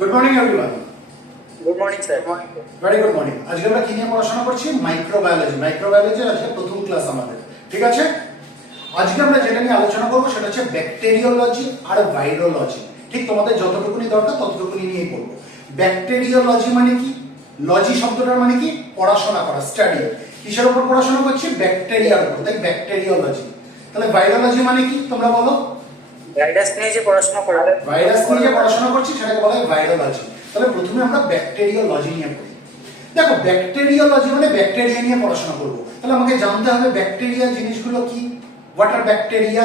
Good morning everyone. Good morning, sir. Very good morning. আজকে আমরা কি নিয়ে পড়াশোনা করছি? মাইক্রোবায়োলজি। মাইক্রোবায়োলজির আজকে প্রথম ক্লাস আমাদের। ঠিক আছে? আজকে আমরা যেটা নিয়ে আলোচনা করব সেটা হচ্ছে ব্যাকটেরিওলজি আর ভাইরোলজি। ঠিক তোমাদের যতটুকুনি দরকার ততটুকুনি নিয়েই পড়ব। ব্যাকটেরিওলজি মানে কি? লজি শব্দটার মানে কি? পড়াশোনা করা, স্টাডি। কিসের উপর পড়াশোনা করছি? ব্যাকটেরিয়ার উপর। তাই ব্যাকটেরিওলজি। তাহলে ভাইরোলজি মানে কি? তোমরা বলো। ভাইরাস নিয়ে যে পড়াশোনা করা হয়, ভাইরাস নিয়ে যে পড়াশোনা করছি সেটাকে বলা হয় ভাইরোলজি। তাহলে প্রথমে আমরা ব্যাকটেরিওলজি নিয়ে পড়ি। দেখো, ব্যাকটেরিওলজি মানে ব্যাকটেরিয়া নিয়ে পড়াশোনা করব। তাহলে আমাকে জানতে হবে ব্যাকটেরিয়া জিনিসগুলো কি। What are bacteria?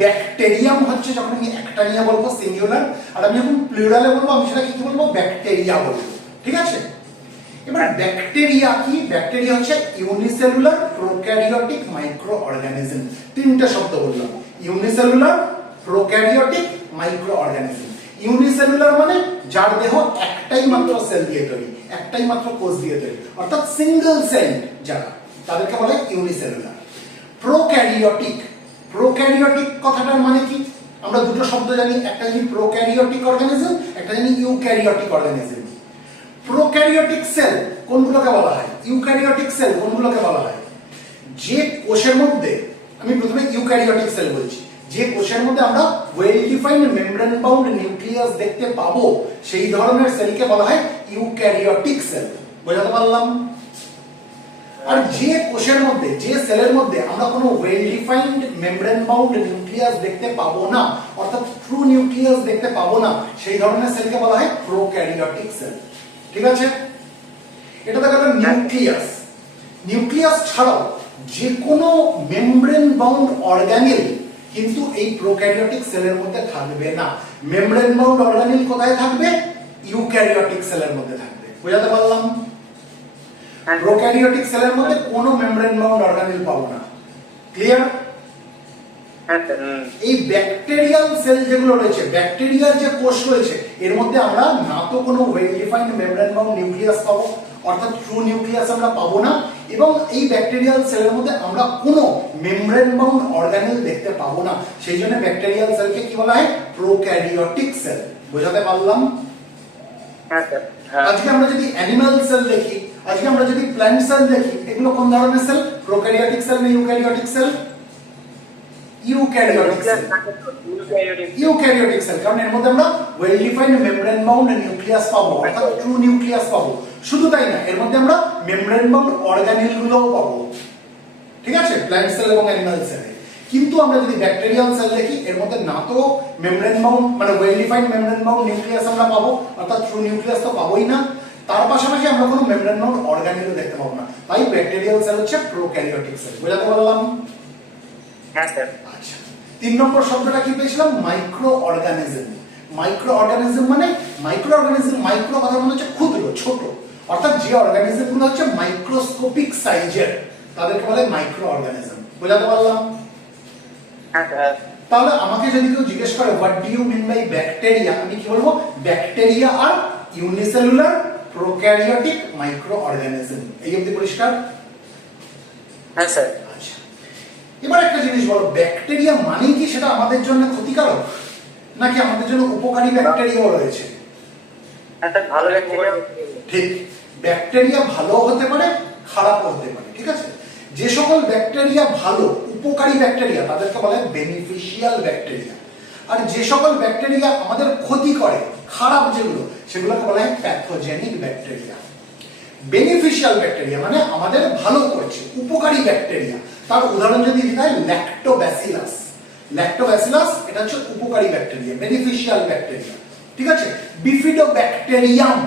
ব্যাকটেরিয়াম হচ্ছে যখন আমি একটা নিয়ে বলবো সিঙ্গুলার, আর আমি যখন প্লুরালে বলবো আমি সেটাকে কি বলবো? ব্যাকটেরিয়া বলবো। ঠিক আছে? এবার ব্যাকটেরিয়া কি? ব্যাকটেরিয়া হচ্ছে ইউনিসেলুলার প্রোক্যারিওটিক মাইক্রো অর্গানিজম। তিনটা শব্দ বললাম, unicellular prokaryotic micro organism. Unicellular মানে যার দেহ একটাই মাত্র সেল দিয়ে তৈরি, একটাই মাত্র কোষ দিয়ে তৈরি, অর্থাৎ সিঙ্গেল সেল যারা, তাদেরকে বলে ইউনিসেলুলার। প্রোক্যারিওটিক, প্রোক্যারিওটিক কথাটার মানে কি? আমরা দুটো শব্দ জানি, একটা জানি প্রোক্যারিওটিক অর্গানিজম, একটা জানি ইউক্যারিওটিক অর্গানিজম। প্রোক্যারিওটিক সেল কোনগুলোকে বলা হয়? ইউক্যারিওটিক সেল কোনগুলোকে বলা হয়? যে কোষের মধ্যে, আমি প্রথমে ইউক্যারিওটিক সেল বলছি, যে কোষের মধ্যে আমরা well defined membrane bound nucleus দেখতে পাবো সেই ধরনের সেলকে বলা হয় ইউক্যারিওটিক সেল। বোঝাতে পারলাম? আর যে কোষের মধ্যে, যে সেলের মধ্যে আমরা কোনো well defined membrane bound nucleus দেখতে পাবো না, অর্থাৎ ট্রু নিউক্লিয়াস দেখতে পাবো না, সেই ধরনের সেলকে বলা হয় প্রোক্যারিওটিক সেল। ঠিক আছে? এটা দেখা গেল নিউক্লিয়াস। নিউক্লিয়াস ছাড়াও যে কোনো মেমব্রেন বাউন্ড অর্গানেল কিন্তু এই প্রোক্যারিওটিক সেলের মধ্যে থাকবে না। মেমব্রেন বাউন্ড অর্গানেল কোথায় থাকবে? ইউক্যারিওটিক সেলের মধ্যে থাকবে। বোঝাতে পারলাম? প্রোক্যারিওটিক সেলের মধ্যে কোনো মেমব্রেন বাউন্ড অর্গানেল পাবো না। ক্লিয়ার? এই ব্যাকটেরিয়াল সেল যেগুলো রয়েছে, ব্যাকটেরিয়ার যে কোষ রয়েছে, এর মধ্যে আমরা না তো কোনো well defined membrane bound nucleus পাবো, অর্থাৎ ট্রু নিউক্লিয়াস আমরা পাবো না, এবং এই ব্যাকটেরিয়াল সেলের মধ্যে আমরা কোনো মেমব্রেন বাউন্ড অর্গানেল দেখতে পাবো না। সেই জন্য ব্যাকটেরিয়াল সেলকে কি বলা হয়? Prokaryotic sell. বোঝাতে পারলাম? আজকে আমরা যদি অ্যানিমাল সেল দেখি, আজকে আমরা যদি প্ল্যান্ট সেল দেখি, এগুলো কোন ধরনের সেল? প্রোক্যারিওটিক সেল না eukaryotic sell? Eukaryotic sell. Eukaryotic sell, কারণ এর মধ্যে আমরা well defined membrane bound nucleus পাবো, অর্থাৎ ট্রু নিউক্লিয়াস পাবো। শুধু তাই না, এর মধ্যে আমরা মেমব্রেন বাউন্ড অর্গানেল গুলোও পাবো। ঠিক আছে? প্ল্যান্ট সেল এবং অ্যানিমাল সেলে। কিন্তু আমরা যদি ব্যাকটেরিয়াল সেল দেখি, এর মধ্যে না তো মেমব্রেন বাউন্ড মানে well defined membrane bound nucleus আমরা পাবো, অর্থাৎ ট্রু নিউক্লিয়াস তো পাবোই না, তার পাশাপাশি আমরা কোনো মেমব্রেন বাউন্ড অর্গানেলও দেখতে পাবো না। তাই ব্যাকটেরিয়াল সেল হচ্ছে প্রোক্যারিওটিক সেল। বোঝাতে পারলাম? হ্যাঁ স্যার। আচ্ছা, 3 নম্বর শব্দটা কি পেয়েছিলাম? Micro organism. মাইক্রো অর্গানিজম মানে, মাইক্রো অর্গানিজম, মাইক্রো কথা মানে হচ্ছে ক্ষুদ্র, ছোট, অর্থাৎ যে অর্গানিজম গুলো হচ্ছে মাইক্রোস্কোপিক সাইজের, তাদেরকে বলে মাইক্রো অর্গানিজম। বোঝাতে পারলাম? তাহলে আমাকে যদি কেউ জিজ্ঞেস করে what do you mean by bacteria, আমি কি বলবো? Bacteria are unicellular prokaryotic micro organism. এই অবধি পরিষ্কার? হ্যাঁ স্যার। আচ্ছা, এবার একটা জিনিস বলো, ব্যাকটেরিয়া মানে কি সেটা আমাদের জন্য ক্ষতিকারক নাকি আমাদের জন্য উপকারী ব্যাকটেরিয়াও রয়েছে? ভালো ব্যাকটেরিয়া। ঠিক, ব্যাকটেরিয়া ভালো হতে পারে, খারাপও হতে পারে। ঠিক আছে? যে সকল ব্যাকটেরিয়া ভালো, উপকারী ব্যাকটেরিয়া, তাদেরকে বলা হয় বেনিফিশিয়াল ব্যাকটেরিয়া। আর যে সকল ব্যাকটেরিয়া আমাদের ক্ষতি করে, খারাপ যেগুলো, সেগুলোকে বলা হয় প্যাথোজেনিক ব্যাকটেরিয়া। বেনিফিশিয়াল ব্যাকটেরিয়া মানে আমাদের ভালো করছে, উপকারী ব্যাকটেরিয়া। তার উদাহরণ যদি দিতে হয়, ল্যাক্টোব্যাসিলাস। ল্যাক্টোব্যাসিলাস এটা হচ্ছে উপকারী ব্যাকটেরিয়া, বেনিফিশিয়াল ব্যাকটেরিয়া। ঠিক আছে? বিফিডোব্যাকটেরিয়াম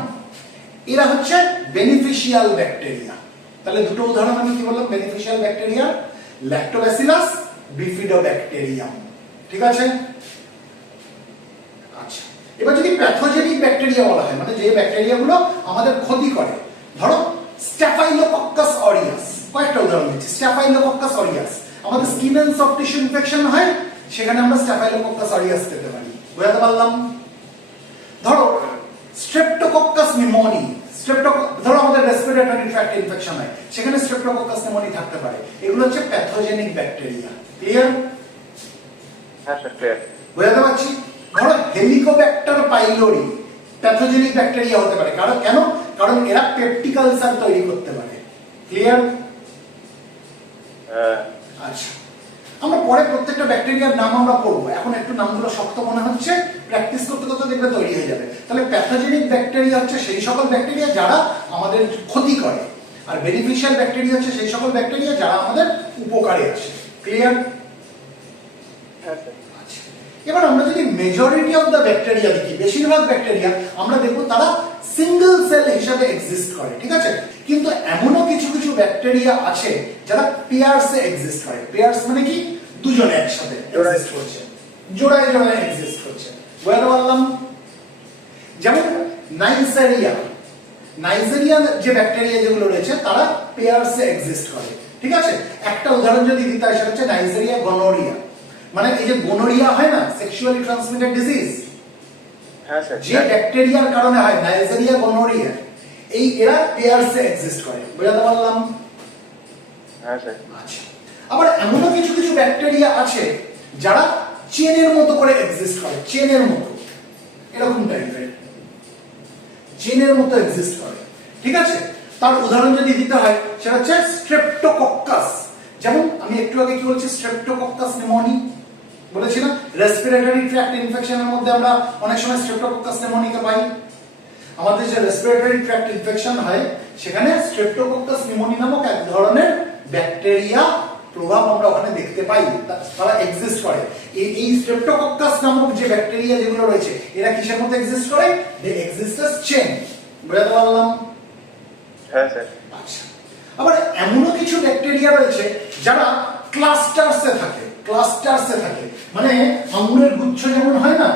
এরা হচ্ছে বেনিফিশিয়াল ব্যাকটেরিয়া। তাহলে দুটো উদাহরণ আমি কি বললাম? Beneficial bacteria, Lactobacillus, bifidobacterium. ঠিক আছে? আচ্ছা, এবার যদি প্যাথোজেনিক ব্যাকটেরিয়া বলা হয়, মানে যে ব্যাকটেরিয়াগুলো আমাদের ক্ষতি করে, ধরো স্ট্যাফাইলোকক্কাস অরিয়াস। কয়েকটা উদাহরণ দিচ্ছি। স্ট্যাফাইলোকক্কাস অরিয়াস, আমাদের skin and soft tissue infection হয়, সেখানে আমরা স্ট্যাফাইলোকক্কাস অরিয়াস পেতে পারি। বুঝাতে পারলাম? ধরো স্ট্রেপ্টোকক্কাস নিউমোনি, ধরো আমাদের রেসপিরেটরি ট্র্যাক্ট ইনফেকশন হয়, সেখানে স্ট্রেপ্টোকক্কাস নিউমোনি থাকতে পারে। এগুলো হচ্ছে প্যাথোজেনিক ব্যাকটেরিয়া। ক্লিয়ার? হ্যাঁ স্যার, ক্লিয়ার। বুঝাতে পারছি? ধরো হেলিকোব্যাক্টার পাইলোরি, প্যাথোজেনিক ব্যাকটেরিয়া হতে পারে। কারণ কেন? কারণ এরা পেপটিক আলসার তৈরি করতে পারে। ক্লিয়ার? আচ্ছা, আমরা পরে প্রত্যেকটা ব্যাকটেরিয়ার নাম আমরা পড়বো। এখন একটু নামগুলো শক্ত মনে হচ্ছে, প্র্যাকটিস করতে করতে দেখবে তৈরি হয়ে যাবে। তাহলে প্যাথোজেনিক ব্যাকটেরিয়া হচ্ছে সেই সকল ব্যাকটেরিয়া যারা আমাদের ক্ষতি করে, আর বেনিফিশিয়াল ব্যাকটেরিয়া হচ্ছে সেই সকল ব্যাকটেরিয়া যারা আমাদের উপকারে আসে। ক্লিয়ার? আচ্ছা, এবার আমরা যদি মেজরিটি অফ দ্য ব্যাকটেরিয়া দেখি, বেশিরভাগ ব্যাকটেরিয়া আমরা দেখবো তারা সিঙ্গেল সেল হিসেবে এক্সিস্ট করে, ঠিক আছে? কিন্তু এমনও কিছু কিছু ব্যাকটেরিয়া আছে যারা পেয়ার্সে এক্সিস্ট করে। পেয়ার্স মানে কি? দুজনে একসাথে এক্সিস্ট করছে, জোড়ায় জোড়ায় এক্সিস্ট করছে। বুঝতে পারলাম? যেমন নাইজেরিয়া, নাইজেরিয়া যে ব্যাকটেরিয়া যেগুলো রয়েছে তারা পেয়ার্সে এক্সিস্ট করে, ঠিক আছে? একটা উদাহরণ যদি দিতে হয় সেটা হচ্ছে নাইজেরিয়া গনোরিয়া। মানে এই যে গনোরিয়া হয় না, সেক্সুয়ালি ট্রান্সমিটেড ডিজিজ, যে ব্যাকটেরিয়ার কারণে হয় নাইজেরিয়া গনোরিয়া, এই এরা পেয়ার্সে এক্সিস্ট করে। বুঝতে পারলাম? আচ্ছা, আবার এমনও কিছু কিছু ব্যাকটেরিয়া আছে যারা চেনের মতো করে এক্সিস্ট করে, চেনের মতো, এরকম টাইপের চেনের মতো এক্সিস্ট করে, ঠিক আছে? তার উদাহরণ যদি দিতে হয় সেটা হচ্ছে স্ট্রেপ্টোকক্কাস। যেমন আমি একটু আগে কি বলছি, স্ট্রেপ্টোকক্কাস নিউমোনি বলেছি না? রেসপিরেটরি ট্র্যাক্ট ইনফেকশনের মধ্যে আমরা অনেক সময় স্ট্রেপ্টোকক্কাস নিউমোনিকে পাই। আমাদের যে রেসপিরেটরি ট্র্যাক্ট ইনফেকশন হয় সেখানে স্ট্রেপ্টোকক্কাস নিউমোনি নামক এক ধরনের ব্যাকটেরিয়া প্রভাব আমরা ওখানে দেখতে পাই, তারা এক্সিস্ট করে। এই স্ট্রেপ্টোকক্কাস নামক যে ব্যাকটেরিয়া যেগুলো রয়েছে এরা কিসের মধ্যে এক্সিস্ট করে? They exist as chain. বুঝতে পারলাম? হ্যাঁ স্যার। আচ্ছা, আবার এমনও কিছু ব্যাকটেরিয়া রয়েছে যারা ক্লাস্টারসে থাকে, ক্লাস্টারসে থাকে মানে আঙুরের গুচ্ছ যেমন হয় না,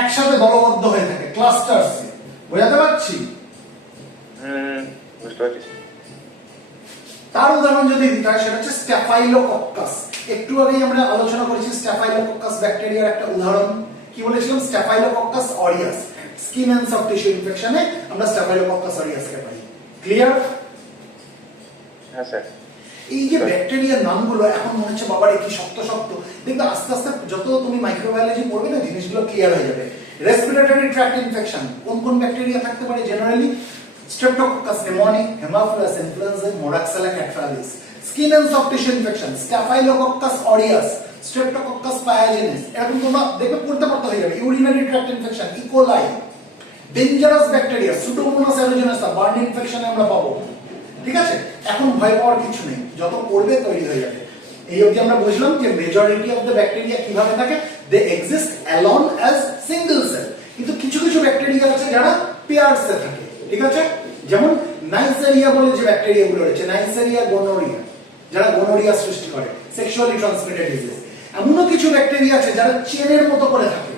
একসাথে দলবদ্ধ হয়ে থাকে ক্লাস্টারসে। বুঝতে পারছি? বুঝতে পারছি। তার উদাহরণ যদি দিতে হয় সেটা হচ্ছে স্ট্যাফাইলোকক্কাস। একটু আগেই আমরা আলোচনা করেছি স্ট্যাফাইলোকক্কাস ব্যাকটেরিয়ার একটা উদাহরণ। কি বলেছিলাম? Staphylococcus aureus. Skin and soft tissue ইনফেকশনে আমরা স্ট্যাফাইলোকক্কাস অরিয়াসকে পাই। ক্লিয়ার? হ্যাঁ স্যার। এই যে ব্যাকটেরিয়ার নামগুলো এখন মনে হচ্ছে বাবার কি শক্ত শক্ত, দেখবে আস্তে আস্তে যত তুমি মাইক্রোবায়োলজি পড়বে না জিনিসগুলো ক্লিয়ার হয়ে যাবে। রেসপিরেটরি ট্র্যাক্ট ইনফেকশন কোন কোন ব্যাকটেরিয়া থাকতে পারে generally? Streptococcus pneumoniae, Haemophilus influenzae, Moraxella catarrhalis. Skin and soft tissue infection Staphylococcus aureus, Streptococcus pyogenes, এরকম তোমরা দেখবে পড়তে পড়তে হয়ে যাবে। Urinary tract infection E coli. Dangerous bacteria Pseudomonas aeruginosa, burn ইনফেকশনে আমরা পাবো, ঠিক আছে? এখন ভয় পাওয়ার কিছু নেই, যত পড়বে তৈরি হয়ে যাবে। এই অবধি আমরা বুঝলাম যে মেজরিটি অফ দ্য ব্যাকটেরিয়া কিভাবে থাকে, they exist alone as single cell. কিন্তু কিছু কিছু ব্যাকটেরিয়া আছে যারা পেয়ারসে থাকে, ঠিক আছে? যেমন নাইজেরিয়া বলে যে ব্যাকটেরিয়া গুলো রয়েছে, নাইজেরিয়া গনোরিয়া, যারা গনোরিয়া সৃষ্টি করে, সেক্সুয়ালি ট্রান্সমিটেড ডিজিজ। এমনও কিছু ব্যাকটেরিয়া আছে যারা চেনের মতো করে থাকে,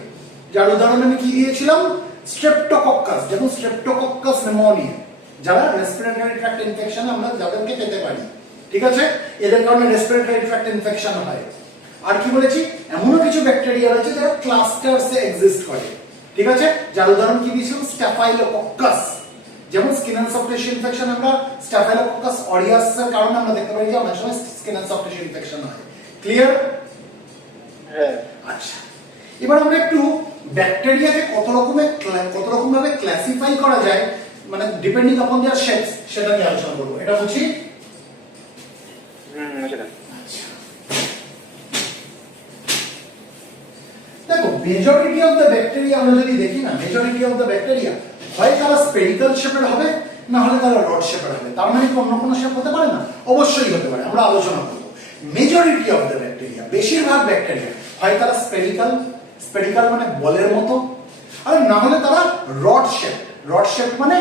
যার উদাহরণ আমি কি দিয়েছিলাম? স্ট্রেপ্টোকক্কাস। যেমন স্ট্রেপ্টোকক্কাস নিউমোনিয়া, যারা রেসপিরেটরি ট্র্যাক্ট ইনফেকশন আমরা যাদেরকে পেতে পারি, ঠিক আছে? এদের কারণে রেসপিরেটরি ট্র্যাক্ট ইনফেকশন হয়। আর কি বলেছি? এমনও কিছু ব্যাকটেরিয়া রয়েছে যারা ক্লাস্টারসে এক্সিস্ট করে, ঠিক আছে? যার উদাহরণ কি দিয়েছিলাম? স্ট্যাফাইলোকক্কাস। যেমন skin and soft tissue infection আমরা স্ট্যাফাইলোকক্কাস অরিয়াস এর কারণে আমরা দেখতে পাই যে অনেক সময় skin and soft tissue infection হয়। ক্লিয়ার? হ্যাঁ। আচ্ছা, এবার আমরা একটু ব্যাকটেরিয়াকে কত রকম ভাবে ক্লাসিফাই করা যায়, মানে ডিপেন্ডিং আপন देयर শেপস, সেটা নিয়ে আলোচনা করব। এটা বুঝি? দেখো, মেজরিটি অফ দ্য ব্যাকটেরিয়া আমরা যদি দেখি না, মেজরিটি অফ দ্য ব্যাকটেরিয়া হয় তারা স্পেরিক্যাল শেপের হবে, না হলে তারা রড শেপের হবে। তার মানে কি অন্য কোনো শেপ হতে পারে না? অবশ্যই হতে পারে, আমরা আলোচনা করব। মেজরিটি অফ দ্য ব্যাকটেরিয়া, বেশিরভাগ ব্যাকটেরিয়া হয় তারা স্পেরিক্যাল, স্পেরিক্যাল মানে বলের মতো, আর না হলে তারা রড শেপ, রড শেপ মানে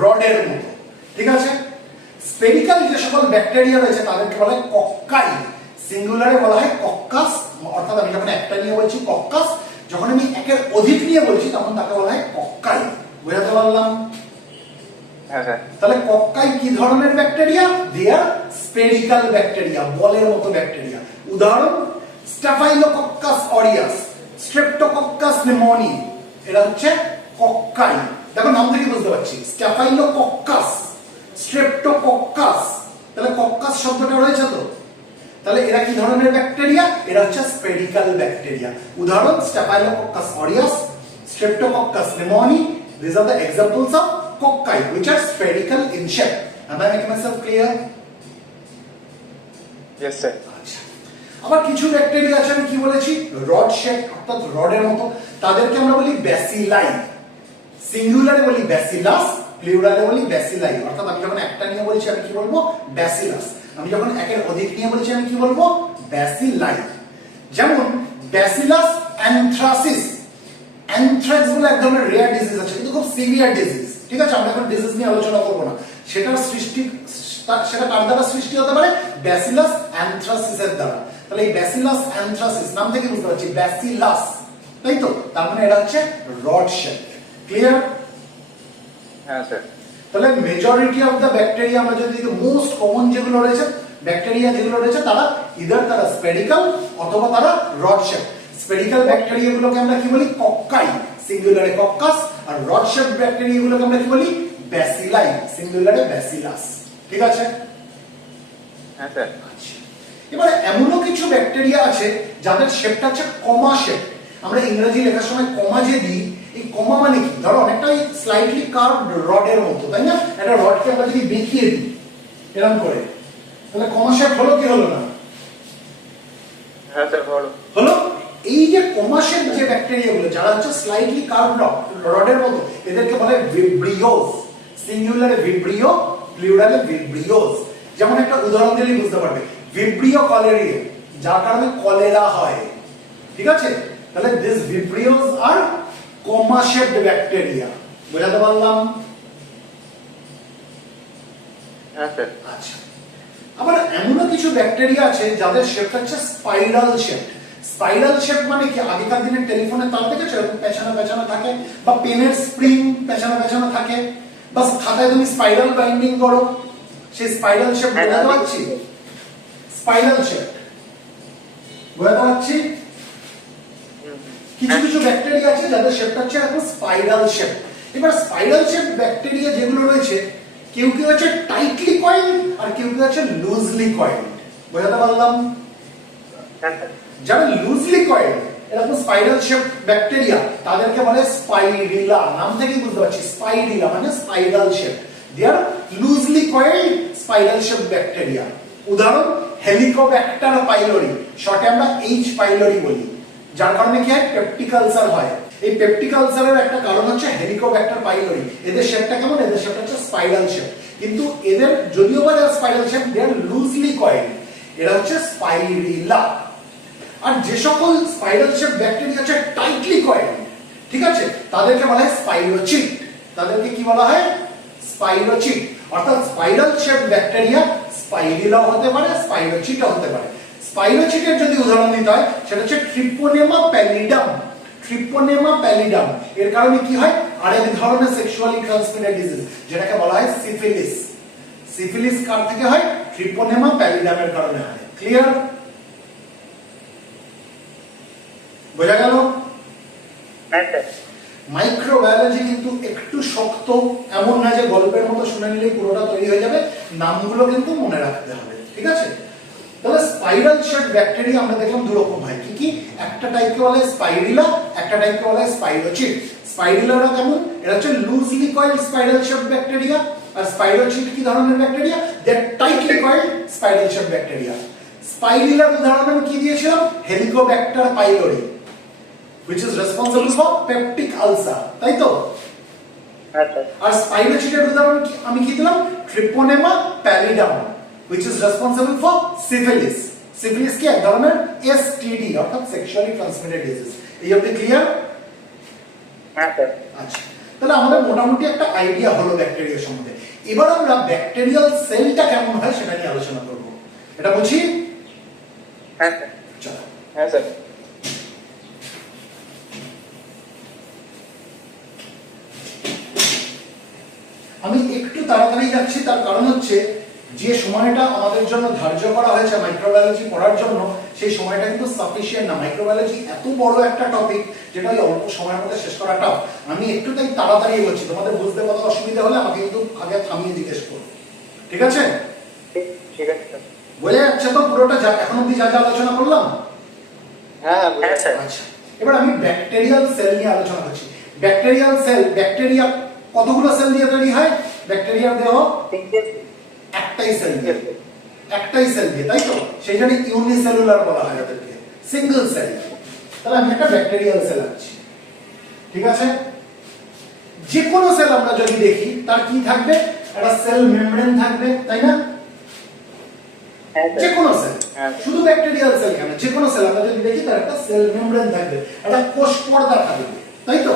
রডের মতো, ঠিক আছে? স্পেরিক্যাল যে সকল ব্যাকটেরিয়া রয়েছে তাদেরকে বলা হয় কক্কাই। সিঙ্গুলারে বলা হয় কক্কাস, অর্থাৎ আমি যখন একটা নিয়ে বলছি কক্কাস, যখন আমি একের অধিক নিয়ে বলছি তখন তাকে বলা হয় কক্কাই। বুঝতে পারলাম? হ্যাঁ স্যার। তাহলে কক্কাই কি ধরনের bacteria? They R spherical bacteria, বলের মতো ব্যাকটেরিয়া। উদাহরণ স্ট্যাফাইলোকক্কাস অরিয়াস, স্ট্রেপ্টোকক্কাস নিউমোনি, এরা হচ্ছে কক্কাই। দেখো নাম থেকে বুঝতে পারছি, স্ট্যাফাইলোকক্কাস, স্ট্রেপ্টোকক্কাস, তাহলে কক্কাস শব্দটা রয়েছে তো। তাহলে এরা কি ধরনের ব্যাকটেরিয়া? এরা হচ্ছে স্পেরিক্যাল ব্যাকটেরিয়া। উদাহরণ staphylococcus aureus, Streptococcus pneumoniae. These are the examples of cocci which are spherical in shape. Am I making myself clear? Yes, sir. আচ্ছা, আবার কিছু ব্যাকটেরিয়া আছে, আমি কি বলেছি, রড শেপ অর্থাৎ রডের মতো, তাদেরকে আমরা বলি ব্যাসিলাই। সিঙ্গুলারে বলি ব্যাসিলাস, প্লুরালে বলি ব্যাসিলাই। অর্থাৎ আমি যখন একটা নিয়ে বলছি আমি কি বলবো, ব্যাসিলাস। আমি যখন একের অধিক নিয়ে বলছি আমি কি বলবো, ব্যাসিলাই। যেমন ব্যাসিলাস অ্যানথ্রাসিস। অ্যানথ্রাক্স বলে এক ধরনের রেয়ার ডিজিজ আছে, কিন্তু খুব সিভিয়ার ডিজিজ। ঠিক আছে, আমরা এখন ডিজিজ নিয়ে আলোচনা করব না। সেটা কার দ্বারা সৃষ্টি হতে পারে, ব্যাসিলাস অ্যানথ্রাসিসের দ্বারা। তাহলে এই ব্যাসিলাস অ্যানথ্রাসিস নাম থেকে বুঝতে পারছি ব্যাসিলাস, তাই তো? তার মানে এটা হচ্ছে রড শেপ। ক্লিয়ার? হ্যাঁ স্যার। তাহলে মেজরিটি অফ দ্য ব্যাকটেরিয়া আমরা যদি মোস্ট কমন যেগুলো রয়েছে ব্যাকটেরিয়া যেগুলো রয়েছে তারা ইদার তারা স্পেরিক্যাল অথবা তারা রড শেপ। স্পেরিক্যাল ব্যাকটেরিয়া গুলোকে আমরা কি বলি, কক্কাই, সিঙ্গুলারে কক্কাস। আর রড শেপ ব্যাকটেরিয়া গুলোকে আমরা কি বলি, ব্যাসিলাই, সিঙ্গুলারে ব্যাসিলাস। ঠিক আছে? হ্যাঁ স্যার। এবারে এমনও কিছু ব্যাকটেরিয়া আছে যাদের শেপটা হচ্ছে কমা শেপ। আমরা ইংরেজি লেখার সময় কমা যে দিই, এই কমা মানে কি, ধরো অনেকটা স্লাইটলি কার্ভড রডের মতো, তাই না? একটা রডকে আমরা যদি বেঁকিয়ে দিই এরকম করে, তাহলে কমা শেপ হলো কি হলো না? হ্যাঁ স্যার, বলো। হলো। এই যে কমা শেপ যে ব্যাকটেরিয়া গুলো যারা হচ্ছে স্লাইটলি কার্ভড রডের মতো, এদেরকে বলে ভিব্রিওস। সিঙ্গুলারে ভিব্রিও, প্লুরালে ভিব্রিওস। যেমন একটা উদাহরণ দিলেই বুঝতে পারবে, ভিব্রিও কলেরিয়া, যার কারণে কলেরা হয়। ঠিক আছে? তাহলে this vibrios are comma shaped bacteria. বোঝাতে পারলাম? হ্যাঁ স্যার। আচ্ছা, আবার এমনও কিছু ব্যাকটেরিয়া আছে যাদের শেপ হচ্ছে স্পাইরাল শেপ। স্পাইরাল শেপ মানে কি, আগেকার দিনের টেলিফোনের তার দেখেছো এরকম পেছানো পেছানো থাকে, বা পেনের স্প্রিং পেছানো পেছানো থাকে, বা খাতায় তুমি স্পাইরাল বাইন্ডিং করো, সেই স্পাইরাল শেপ বোঝাতে পারছি? স্পাইরাল শেপ বোঝাতে পারছি? কিছু কিছু ব্যাকটেরিয়া আছে যাদের শেপটা হচ্ছে এরকম স্পাইরাল শেপ। এবার স্পাইরাল শেপ ব্যাকটেরিয়া যেগুলো রয়েছে, কেউ কেউ আছে টাইটলি কয়েলড আর কেউ কেউ আছে লুজলি কয়েলড। বোঝাতে পারলাম? যারা লুজলি কয়েলড এরকম স্পাইরাল শেপ ব্যাকটেরিয়া তাদেরকে বলে স্পাইরিলা। নাম থেকেই বুঝতে পারছি, স্পাইরিলা মানে spiral shape. They are loosely coiled spiral shape bacteria. উদাহরণ হেলিকোব্যাক্টার পাইলোরি, শর্টে আমরা এইচ পাইলোরি বলি, যার কারণে কি হয়, পেপটিক আলসার হয়। এই পেপটিক আলসারের একটা কারণ হচ্ছে হেলিকোব্যাক্টার পাইলোরি। এদের শেপটা কেমন, এদের শেপটা হচ্ছে স্পাইরাল শেপ, কিন্তু এদের যদিও বা spiral shape, they are loosely coiled, এরা হচ্ছে স্পাইরিলা। আর যে সকল স্পাইরাল শেপ ব্যাকটেরিয়া আছে টাইটলি কয়েলড, ঠিক আছে, তাদেরকে বলা হয় স্পাইরোচিট। তাদেরকে কি বলা হয়, স্পাইরোচিট। অর্থাৎ স্পাইরাল শেপ ব্যাকটেরিয়া স্পাইরিলাও হতে পারে, স্পাইরোচিটও হতে পারে। স্পাইরোচিটের যদি উদাহরণ দিতে হয় সেটা হচ্ছে ট্রিপোনেমা প্যালিডাম। ট্রিপোনেমা প্যালিডাম এর কারণে কি হয়, আরেক ধরনের সেক্সুয়ালি ট্রান্সমিটেড ডিজিজ যেটাকে বলা হয় সিফিলিস। সিফিলিস কার থেকে হয়, ট্রিপোনেমা প্যালিডামের কারণে হয়। ক্লিয়ার? বোঝা গেল? হ্যাঁ স্যার। মাইক্রোবায়োলজি কিন্তু একটু শক্ত, এমন না যে গল্পের মতো শুনে নিলেই পুরোটা তৈরি হয়ে যাবে। নামগুলো কিন্তু মনে রাখতে হবে। ঠিক আছে? তাহলে স্পাইরাল শেপ ব্যাকটেরিয়া আমরা দেখলাম দু রকম হয়। কি কি? একটা টাইপকে বলে স্পাইরিলা, একটা টাইপকে বলে স্পাইরোচিট। স্পাইরিলারা কেমন, এরা হচ্ছে loosely coiled spiral shape bacteria. আর স্পাইরোচিট কি ধরনের bacteria, they are tightly coiled spiral shape bacteria. স্পাইরিলার উদাহরণ আমি কি দিয়েছিলাম, Helicobacter pylori, which is responsible for peptic ulcer, তাই তো? আর স্পাইরোচিটের উদাহরণ আমি কি দিলাম, ট্রিপোনেমা pallidum, which is responsible for syphilis. syphilis কি এক ধরনের STD অর্থাৎ সেক্সুয়ালি ট্রান্সমিটেড ডিজিজ। এই অবধি ক্লিয়ার? হ্যাঁ স্যার। আচ্ছা, তাহলে আমাদের মোটামুটি একটা আইডিয়া হলো ব্যাকটেরিয়া সম্বন্ধে। এবার আমরা ব্যাকটেরিয়াল সেলটা কেমন হয় সেটা নিয়ে আলোচনা করব। এটা বুঝি? হ্যাঁ স্যার। চলো। হ্যাঁ স্যার। আমি একটু তাড়াতাড়ি যাচ্ছি, তার কারণ হচ্ছে যে সময়টা আমাদের জন্য ধার্য করা হয়েছে মাইক্রোবায়োলজি পড়ার জন্য, সেই সময়টা কিন্তু সাফিসিয়েন্ট না। মাইক্রোবায়োলজি এত বড় একটা টপিক যেটা ওই অল্প সময়ের মধ্যে শেষ করা টাফ। আমি একটু তাই তাড়াতাড়ি বলছি, তোমাদের বুঝতে কোনো অসুবিধা হলে আমাকে কিন্তু আগে থামিয়ে জিজ্ঞেস করো। ঠিক আছে? ঠিক আছে স্যার। বোঝা যাচ্ছে তো পুরোটা এখন অব্দি যা যা আলোচনা করলাম? হ্যাঁ হ্যাঁ স্যার। আচ্ছা, এবার আমি ব্যাকটেরিয়াল সেল নিয়ে আলোচনা করছি। ব্যাকটেরিয়াল সেল, ব্যাকটেরিয়া কতগুলো সেল দিয়ে তৈরি হয়? ব্যাকটেরিয়ার দেহ সিঙ্গেল একটাই সেল দিয়ে, একটাই সেল দিয়ে, তাই তো? সেই জন্য ইউনিসেলুলার বলা হয় ওদেরকে, সিঙ্গেল সেল। তাহলে আমি একটা ব্যাকটেরিয়াল সেল আছি, ঠিক আছে? যে কোনো সেল আমরা যদি দেখি তার কি থাকবে? একটা সেল মেমব্রেন থাকবে, তাই না? হ্যাঁ যে স্যার কোনো সেল, হ্যাঁ। শুধু ব্যাকটেরিয়াল সেল কেন, যে কোনো সেল আমরা যদি দেখি তার একটা সেল মেমব্রেন থাকবে, একটা কোষ পর্দা থাকবে, তাই তো?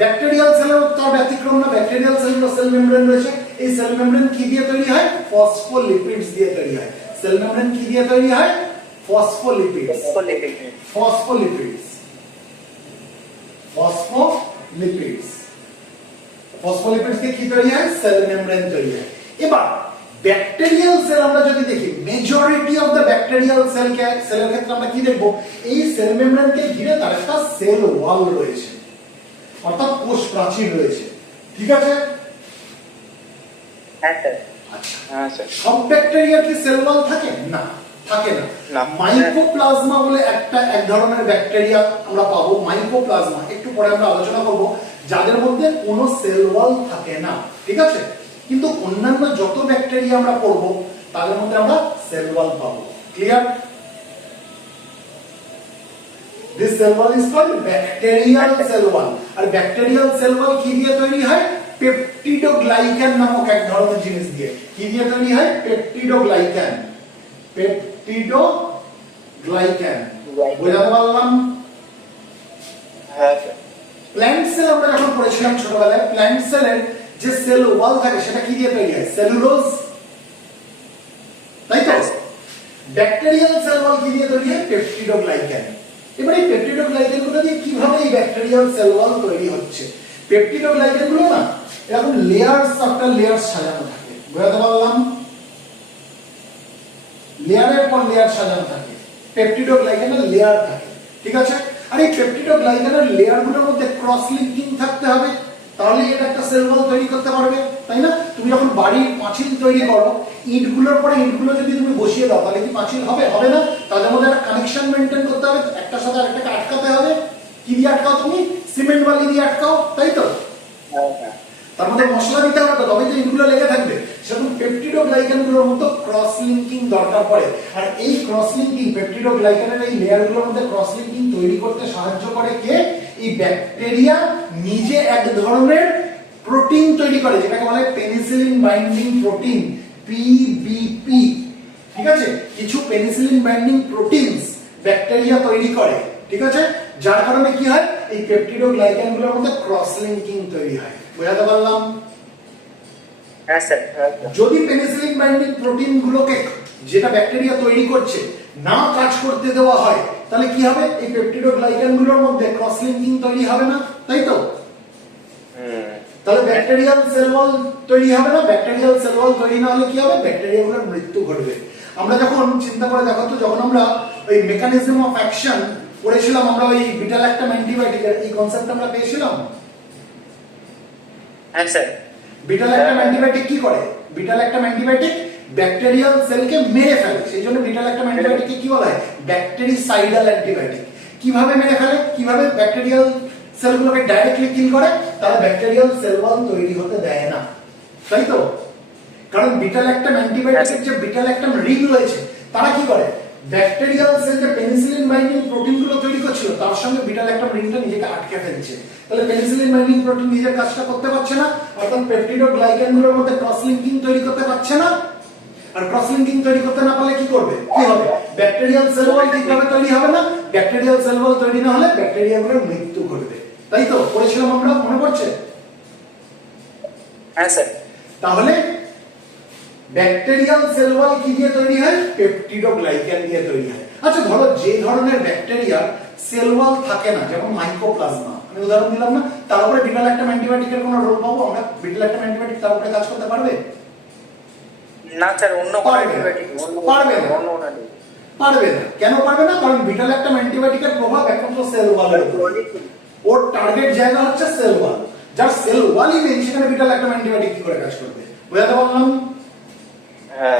ব্যাকটেরিয়াল সেলের তার ব্যতিক্রম না, ব্যাকটেরিয়াল সেলের সেল মেমব্রেন রয়েছে। এই সেল মেমব্রেন কি দিয়ে তৈরি হয়? ফসফোলিপিডস দিয়ে তৈরি হয়। সেল মেমব্রেন কি দিয়ে তৈরি হয়? Phospholipids, phospholipids, phospholipids. ফসফোলিপিডস দিয়ে কি তৈরি হয়? সেল মেমব্রেন তৈরি হয়। এবার ব্যাকটেরিয়াল সেল আমরা যদি দেখি, মেজরিটি অফ দ্য ব্যাকটেরিয়াল সেলের ক্ষেত্রে আমরা কি দেখব? এই সেল মেমব্রেনকে ঘিরে তার একটা সেল ওয়াল রয়েছে, অর্থাৎ কোষ প্রাচীর রয়েছে, ঠিক আছে? হ্যাঁ স্যার আচ্ছা, হ্যাঁ স্যার। সব ব্যাকটেরিয়ার কি সেল ওয়াল থাকে? না, থাকে না। না। মাইকোপ্লাজমা বলে এক ধরনের ব্যাকটেরিয়া আমরা পাবো, মাইকোপ্লাজমা, একটু পরে আমরা আলোচনা করব, যাদের মধ্যে কোনো সেল ওয়াল থাকে না, ঠিক আছে? কিন্তু অন্যান্য যত ব্যাকটেরিয়া আমরা পড়বো তাদের মধ্যে আমরা সেল ওয়াল পাবো। Clear? This cell wall is called bacterial cell wall. আর ব্যাকটেরিয়াল সেল ওয়াল কি দিয়ে তৈরি হয়? পেপটিডোগ্লাইকান নামক এক ধরনের জিনিস দিয়ে। কি দিয়ে তৈরি হয়? Peptidoglycan, peptidoglycan. বুঝাতে পারলাম? হ্যাঁ স্যার। প্ল্যান্ট সেল আমরা যখন পড়েছিলাম ছোটবেলায়, প্ল্যান্ট সেলের যে সেল ওয়াল থাকে সেটা কি দিয়ে তৈরি হয়? সেলুলোজ, তাই তো? ব্যাকটেরিয়াল সেল ওয়াল কি দিয়ে তৈরি হয়? পেপটিডোগ্লাইকান। এবার এই পেপটিডোগ্লাইকান গুলো দিয়ে কিভাবে এই ব্যাকটেরিয়াল সেল ওয়াল তৈরি হচ্ছে? পেপটিডোগ্লাইকান গুলো না এরকম লেয়ারস আফটার লেয়ারস সাজানো থাকে। বুঝাতে পারলাম? লেয়ারের পর লেয়ার সাজানো থাকে, পেপটিডোগ্লাইকানের লেয়ার থাকে, ঠিক আছে? আর এই পেপটিডোগ্লাইকানের লেয়ার গুলোর মধ্যে ক্রস লিঙ্কিং থাকতে হবে, তাহলে এটা একটা সেল ওয়াল তৈরি করতে পারবে, তাই না? তুমি যখন বাড়ির পাঁচিল তৈরি করো, ইটগুলোর পরে ইটগুলো যদি তুমি বসিয়ে দাও তাহলে কি পাঁচিল হবে? হবে না। তাদের মধ্যে একটা কানেকশন মেইনটেইন করতে হবে, একটার সাথে আরেকটাকে আটকাতে হবে। কি দিয়ে আটকাও তুমি? সিমেন্ট বালি দিয়ে আটকাও, তাই তো? হ্যাঁ তার মধ্যে মশলা দিতে হবে তো, তবেই তো ইটগুলো লেগে থাকবে। সেরকম পেপটিডোগ্লাইকানগুলোর মতো ক্রস লিঙ্কিং দরকার পড়ে। আর এই ক্রস লিঙ্কিং, পেপটিডোগ্লাইকানের এই লেয়ারগুলোর মধ্যে ক্রস লিঙ্কিং তৈরি করতে সাহায্য করে কে? এই ব্যাকটেরিয়া নিজে এক ধরনের প্রোটিন তৈরি করে, যেটাকে বলে পেনিসিলিন বাইন্ডিং প্রোটিন, পিবিপি, ঠিক আছে? কিছু পেনিসিলিন বাইন্ডিং প্রোটিনস ব্যাকটেরিয়া তৈরি করে, ঠিক আছে? যার কারণে কি হয়? এই পেপটিডোগ্লাইকানগুলোর মধ্যে ক্রস লিঙ্কিং তৈরি হয়। বুঝাতে পারলাম? হ্যাঁ স্যার যদি পেনিসিলিন বাইন্ডিং প্রোটিন গুলোকে, যেটা ব্যাকটেরিয়া তৈরি করছে, না কাজ করতে দেওয়া হয়, তাহলে কি হবে? এই পেপটিডোগ্লাইকান গুলোর মধ্যে ক্রস লিঙ্কিং তৈরি হবে না, তাই তো? তাহলে ব্যাকটেরিয়াল সেল ওয়াল তৈরি হবে না। ব্যাকটেরিয়াল সেল ওয়াল তৈরি না হলে কি হবে? ব্যাকটেরিয়াগুলোর মৃত্যু ঘটবে। আমরা যখন চিন্তা করে দেখো তো, যখন আমরা ওই মেকানিজম অফ অ্যাকশন পড়েছিলাম, আমরা ওই বিটা ল্যাকটাম অ্যান্টিবায়োটিকের এই কনসেপ্ট আমরা পেয়েছিলাম। হ্যাঁ স্যার বিটা ল্যাকটাম অ্যান্টিবায়োটিক কি করে? বিটা ল্যাকটাম অ্যান্টিবায়োটিক ব্যাকটেরিয়াল সেলকে মেরে ফেলে, সেই জন্য বিটা ল্যাকটাম অ্যান্টিবায়োটিককে কি বলা হয়? Bactericidal antibiotic. কিভাবে মেরে ফেলে? কিভাবে ব্যাকটেরিয়াল সেলগুলোকে ডাইরেক্টলি কিল করে? তারা ব্যাকটেরিয়াল সেল ওয়াল তৈরি হতে দেয় না, তাই তো? কারণ বিটা ল্যাকটাম অ্যান্টিবায়োটিকের যে বিটা ল্যাকটাম রিং রয়েছে, তারা কি করে? ব্যাকটেরিয়াল সেল যে পেনিসিলিন বাইন্ডিং প্রোটিন গুলো তৈরি করছিল, তার সঙ্গে বিটা ল্যাকটাম রিংটা নিজেকে আটকে ফেলছে। তাহলে পেনিসিলিন বাইন্ডিং প্রোটিন নিজের কাজটা করতে পারছে না, অর্থাৎ পেপটিডোগ্লাইকান গুলোর মধ্যে ক্রস লিঙ্কিং তৈরি করতে পারছে না। আর ক্রস লিঙ্কিং তৈরি করতে না পারলে কি করবে? কি হবে? ব্যাকটেরিয়াল সেল ওয়াল ঠিকভাবে তৈরি হবে না। ব্যাকটেরিয়াল সেল ওয়াল তৈরি না হলে ব্যাকটেরিয়াগুলোর মৃত্যু ঘটবে, তাই তো? পড়েছিলাম আমরা, মনে পড়ছে? হ্যাঁ স্যার তাহলে ব্যাকটেরিয়াল সেল ওয়াল কি দিয়ে তৈরি হয়? পেপটিডোগ্লাইকান দিয়ে তৈরি হয়। আচ্ছা, ধরো যে ধরনের ব্যাকটেরিয়া সেল ওয়াল থাকে না, যেমন মাইকোপ্লাজমা, আমি উদাহরণ দিলাম না, তার উপরে বিটা ল্যাকটাম অ্যান্টিবায়োটিকের কোনো রোল পাবো আমরা? বিটা ল্যাকটাম অ্যান্টিবায়োটিক তার উপরে কাজ করতে পারবে? না স্যার, অন্য কোনো পারবে না। অ্যান্টিবায়োটিক পারবে না। অন্য পারবে না। কেন পারবে না? কারণ বিটা ল্যাকটাম অ্যান্টিবায়োটিকের প্রভাব একমাত্র সেল ওয়ালের উপর। ওর টার্গেট জায়গা হচ্ছে সেল ওয়াল। যার সেল ওয়ালই নেই, সেখানে বিটা ল্যাকটাম অ্যান্টিবায়োটিক কি করে কাজ করবে? বুঝাতে পারলাম? হ্যাঁ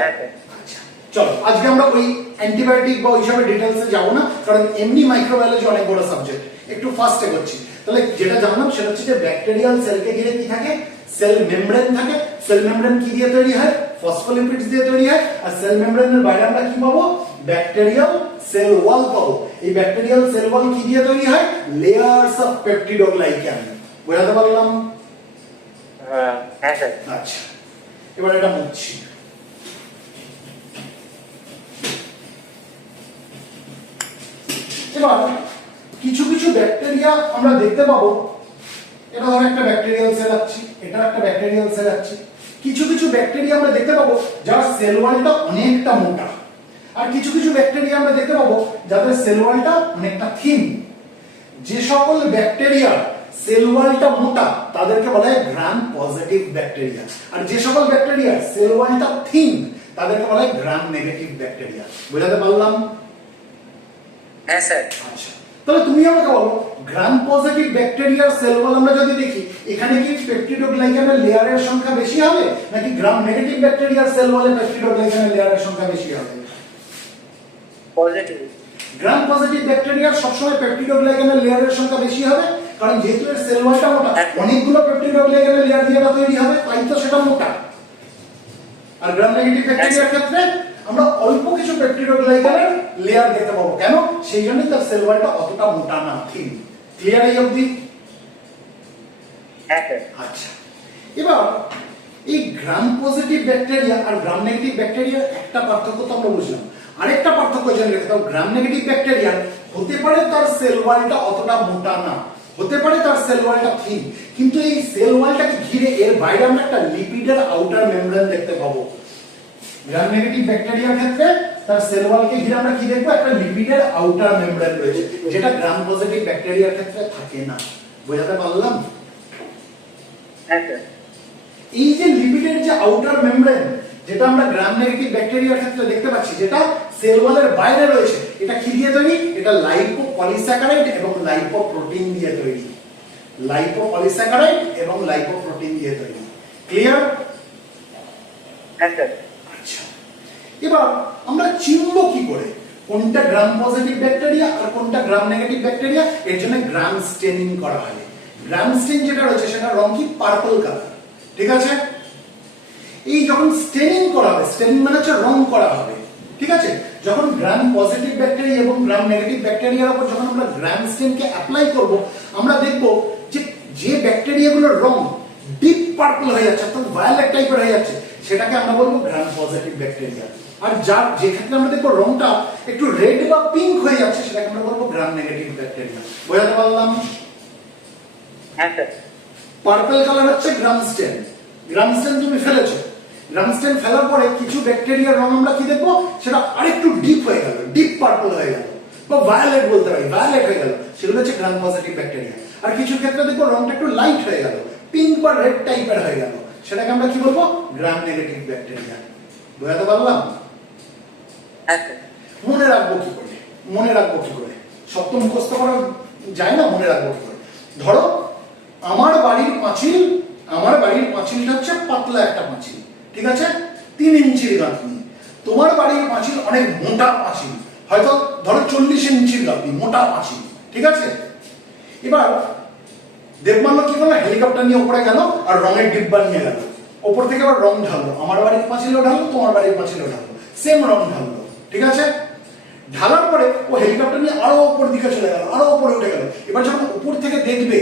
আচ্ছা, চলো আজকে আমরা ওই অ্যান্টিবায়োটিক বা ওইসবের ডিটেইলসে যাব না, কারণ এমনি মাইক্রোবায়োলজি অনেক বড় সাবজেক্ট, একটু ফাস্টে করছি। তাহলে যেটা জানলাম সেটা হচ্ছে যে ব্যাকটেরিয়াল সেলকে ঘিরে কি থাকে, সেল মেমব্রেন থাকে। সেল মেমব্রেন কি দিয়ে তৈরি হয়, ফসফোলিপিডস দিয়ে তৈরি হয়। আর সেল মেমব্রেনের বাইরে আমরা কি পাবো, ব্যাকটেরিয়াল সেল ওয়াল পাবো। এই ব্যাকটেরিয়াল সেল ওয়াল কি দিয়ে তৈরি হয়, লেয়ার্স অফ পেপটিডোগ্লাইকান। বোঝাতে পারলাম? হ্যাঁ স্যার। আচ্ছা, এবার এটা মুছছি। এবার কিছু কিছু ব্যাকটেরিয়া আমরা দেখতে পাবো, এটা ধরো একটা ব্যাকটেরিয়াল সেল আছে, এটা একটা ব্যাকটেরিয়াল সেল আছে। কিছু কিছু ব্যাকটেরিয়া আমরা দেখতে পাবো যার সেল ওয়ালটা অনেকটা মোটা, আর কিছু কিছু ব্যাকটেরিয়া আমরা দেখতে পাবো যাদের সেল ওয়ালটা অনেকটা থিন। যে সকল ব্যাকটেরিয়া সেল ওয়ালটা মোটা তাদেরকে বলা হয় গ্রাম পজিটিভ ব্যাকটেরিয়া, আর যে সকল ব্যাকটেরিয়া সেল ওয়ালটা থিন তাদেরকে বলা হয় গ্রাম নেগেটিভ ব্যাকটেরিয়া। বোঝাতে পারলাম? হ্যাঁ স্যার। আচ্ছা, তাহলে তুমি আমাকে বলো, গ্রাম পজিটিভ ব্যাকটেরিয়ার সেল ওয়াল আমরা যদি দেখি, এখানে কি পেপটিডোগ্লাইকানের লেয়ারের সংখ্যা বেশি হবে, নাকি গ্রাম নেগেটিভ ব্যাকটেরিয়ার সেল ওয়ালে পেপটিডোগ্লাইকানের লেয়ারের সংখ্যা বেশি হবে? পজিটিভ। গ্রাম পজিটিভ ব্যাকটেরিয়ার সবসময় পেপটিডোগ্লাইকানের লেয়ারের সংখ্যা বেশি হবে, কারণ যেহেতু এর সেল ওয়ালটা মোটা, অনেকগুলো পেপটিডোগ্লাইকানের লেয়ার দিয়ে তৈরি হবে, তাই তো সেটা মোটা। আর গ্রাম নেগেটিভ ব্যাকটেরিয়ার ক্ষেত্রে আমরা অল্প কিছু পেপটিডোগ্লাইকানের লেয়ার দেখতে পাবো। কেন? সেই জন্যই তার সেল ওয়ালটা অতটা মোটা না, থিন। ক্লিয়ার এই অবধি? হ্যাঁ স্যার। আচ্ছা, এবার এই গ্রাম পজিটিভ ব্যাকটেরিয়া আর গ্রাম নেগেটিভ ব্যাকটেরিয়ার একটা পার্থক্য তো আমরা বুঝলাম। আরেকটা পার্থক্য জেনে রেখে দাও, গ্রাম নেগেটিভ ব্যাকটেরিয়া হতে পারে তার সেল ওয়ালটা অতটা মোটা না, হতে পারে তার সেল ওয়ালটা থিন, কিন্তু এই সেল ওয়ালটাকে ঘিরে এর বাইরে আমরা একটা লিপিডের আউটার মেমব্রেন দেখতে পাবো। গ্রাম নেগেটিভ ব্যাকটেরিয়ার ক্ষেত্রে তার সেল ওয়ালকে ঘিরে আমরা কি দেখবো, একটা লিপিডের আউটার মেমব্রেন রয়েছে, যেটা গ্রাম পজিটিভ ব্যাকটেরিয়ার ক্ষেত্রে থাকে না। বোঝাতে পারলাম? হ্যাঁ স্যার। এই যে লিপিডের যে আউটার মেমব্রেন, যেটা আমরা গ্রাম নেগেটিভ ব্যাকটেরিয়ার ক্ষেত্রে দেখতে পাচ্ছি, যেটা সেল ওয়ালের বাইরে রয়েছে, এটা কি দিয়ে তৈরি, এটা লাইপোপলিস্যাকারাইড এবং লাইপোপ্রোটিন দিয়ে তৈরি। লাইপোপলিস্যাকারাইড এবং লাইপোপ্রোটিন দিয়ে তৈরি। ক্লিয়ার? হ্যাঁ স্যার। আচ্ছা, এবার আমরা চিনব কি করে কোনটা গ্রাম পজিটিভ ব্যাকটেরিয়া আর কোনটা গ্রাম নেগেটিভ ব্যাকটেরিয়া? এর জন্য গ্রাম স্টেনিং করা হয়। গ্রাম স্টেন যেটা রয়েছে সেটা রং কি, পার্পল কালার। ঠিক আছে? এই যখন স্টেনিং করা হবে, স্টেনিং মানে হচ্ছে রং করা হবে, ঠিক আছে? যখন গ্রাম পজিটিভ ব্যাকটেরিয়া এবং গ্রাম নেগেটিভ ব্যাকটেরিয়ার উপর যখন আমরা গ্রাম স্টেনকে অ্যাপ্লাই করব, আমরা দেখব যে যে ব্যাকটেরিয়াগুলোর রং ডিপ পার্পল হয়ে যাচ্ছে, অর্থাৎ ভায়োলেট টাইপের হয়ে যাচ্ছে, সেটাকে আমরা বলবো গ্রাম পজিটিভ ব্যাকটেরিয়া। আর যার যে ক্ষেত্রে আমরা দেখবো রংটা একটু রেড বা পিঙ্ক হয়ে যাচ্ছে, সেটাকে আমরা বলবো গ্রাম নেগেটিভ ব্যাকটেরিয়া। বোঝাতে পারলাম? হ্যাঁ স্যার। পার্পল কালার হচ্ছে গ্রাম স্টেন। গ্রাম স্টেন তুমি ফেলেছো, গ্রাম স্টেন ফেলার পরে কিছু ব্যাকটেরিয়ার রং আমরা কি দেখবো, সেটা আরেকটু ডিপ হয়ে গেল, ডিপ পার্পল হয়ে গেল, বা ভায়োলেট বলতে পারি, ভায়োলেট হয়ে গেল, সেগুলো হচ্ছে গ্রাম পজিটিভ ব্যাকটেরিয়া। আর কিছু ক্ষেত্রে দেখবো রংটা একটু লাইট হয়ে গেল, পিঙ্ক বা রেড টাইপের হয়ে গেল, সেটাকে আমরা কি বলবো, গ্রাম নেগেটিভ ব্যাকটেরিয়া। বোঝাতে পারলাম? হ্যাঁ স্যার। মনে রাখবো কি করে, মনে রাখবো কি করে, সব তো মুখস্থ করা যায় না, মনে রাখবো কি করে? ধরো আমার বাড়ির পাঁচিলটা হচ্ছে পাতলা একটা পাঁচিল, ঠিক আছে, 3 ইঞ্চির গাঁথনি। তোমার বাড়ির পাঁচিল অনেক মোটা পাঁচিল, হয়তো ধরো 40 ইঞ্চির গাঁথনি, মোটা পাঁচিল, ঠিক আছে? এবার দেবমাল্য কি করলো, হেলিকপ্টার নিয়ে উপরে গেল আর রঙের ডিব্বা নিয়ে গেল, ওপর থেকে আবার রং ঢাললো, আমার বাড়ির পাঁচিলও ঢাললো, তোমার বাড়ির পাঁচিলও ঢাললো, সেম রং ঢাললো, ঠিক আছে? ঢালার পরে ও হেলিকপ্টার নিয়ে আরো উপর দিকে চলে গেল, আরো উপরে উঠে গেল। এবার যখন উপর থেকে দেখবে,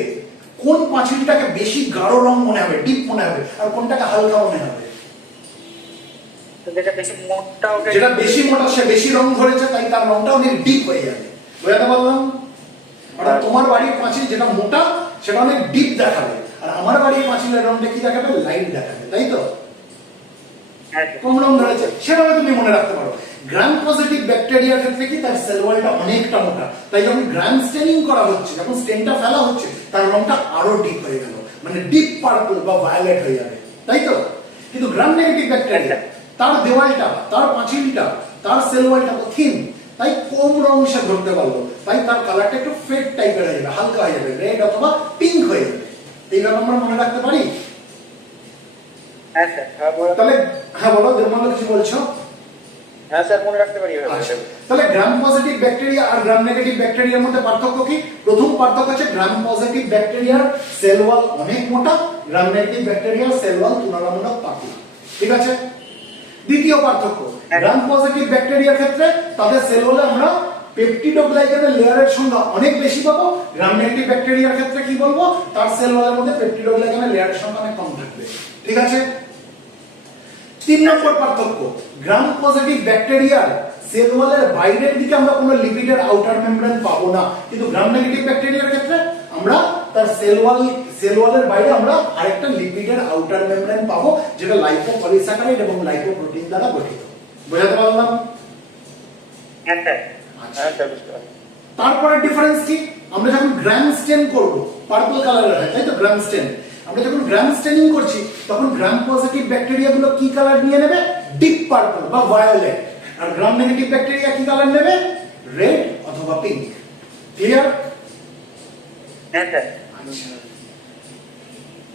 কোন পাঁচিলটাকে বেশি গাঢ় রং মনে হবে, ডিপ মনে হবে, আর কোনটাকে হালকা মনে হবে? যেটা বেশি মোটা, যেটা বেশি মোটা সে বেশি রং ধরেছে, তাই তার রংটা অনেক ডিপ হয়ে যাবে। বোঝাতে পারলাম? অর্থাৎ তোমার বাড়ির পাঁচিল যেটা মোটা সেটা অনেক ডিপ দেখাবে, আর আমার বাড়ির পাঁচিলের রংটা কি দেখাবে, লাইট দেখাবে, তাই তো? কম রং ধরেছে, সেভাবে তুমি মনে রাখতে পারো। গ্রাম পজিটিভ ব্যাকটেরিয়ার ক্ষেত্রে কি, তার সেল ওয়ালটা অনেকটা মোটা, তাই যখন গ্রাম স্টেনিং করা হচ্ছে, যখন স্টেনটা ফেলা হচ্ছে, তার রংটা আরো ডিপ হয়ে গেল, মানে ডিপ পার্পল বা ভায়োলেট হয়ে যাবে, তাই তো? কিন্তু গ্রাম নেগেটিভ ব্যাকটেরিয়া, তার দেওয়ালটা, তার পাঁচিলটা, তার সেল ওয়ালটা তো থিন, তাই কম রং সে ধরতে পারলো, তাই তার কালারটা একটু ফেড টাইপের হয়ে যাবে, হালকা হয়ে যাবে, রেড অথবা পিঙ্ক হয়ে যাবে। এইভাবে আমরা মনে রাখতে পারি। হ্যাঁ স্যার। তাহলে হ্যাঁ বলো, দেবমাল্য কিছু বলছো? হ্যাঁ স্যার মনে রাখতে পারি এভাবে। আচ্ছা, তাহলে গ্রাম পজিটিভ ব্যাকটেরিয়া আর গ্রাম নেগেটিভ ব্যাকটেরিয়ার মধ্যে পার্থক্য কি? প্রথম পার্থক্য হচ্ছে গ্রাম পজিটিভ ব্যাকটেরিয়ার সেল ওয়াল অনেক মোটা, গ্রাম নেগেটিভ ব্যাকটেরিয়ার সেল ওয়াল তুলনামূলক পাতলা। ঠিক আছে। দ্বিতীয় পার্থক্য, গ্রাম পজিটিভ ব্যাকটেরিয়ার ক্ষেত্রে তাদের সেল ওয়ালে আমরা পেপটিডোগ্লাইকানের লেয়ারের সংখ্যা অনেক বেশি পাবো, গ্রাম নেগেটিভ ব্যাকটেরিয়ার ক্ষেত্রে কি বলবো, তার সেল ওয়ালের মধ্যে পেপটিডোগ্লাইকানের লেয়ারের সংখ্যা অনেক কম থাকবে। ঠিক আছে। 3 নম্বর পার্থক্য, গ্রাম পজিটিভ ব্যাকটেরিয়ার সেল ওয়ালের বাইরের দিকে আমরা কোনো লিপিডের আউটার মেমব্রেন পাবো না, কিন্তু গ্রাম নেগেটিভ ব্যাকটেরিয়ার ক্ষেত্রে আমরা তার সেল ওয়ালের বাইরে আমরা আরেকটা লিপিডের আউটার মেমব্রেন পাবো, যেটা লাইপোপলিস্যাকারাইড এবং লাইপোপ্রোটিন দ্বারা গঠিত। বোঝাতে পারলাম? হ্যাঁ স্যার। হ্যাঁ স্যার বুঝতে পারছি। তারপরে ডিফারেন্স কি, আমরা যখন গ্রাম স্টেন করব পার্পল কালারের হয়, তাই তো গ্রাম স্টেন, আমরা যখন গ্রাম স্টেনিং করছি তখন গ্রাম পজিটিভ ব্যাকটেরিয়া গুলো কি কালার নিয়ে নেবে? ডিপ পার্পল বা ভায়োলেট। আর গ্রাম নেগেটিভ ব্যাকটেরিয়া কি কালার নেবে? রেড অথবা পিঙ্ক। ক্লিয়ার? হ্যাঁ স্যার।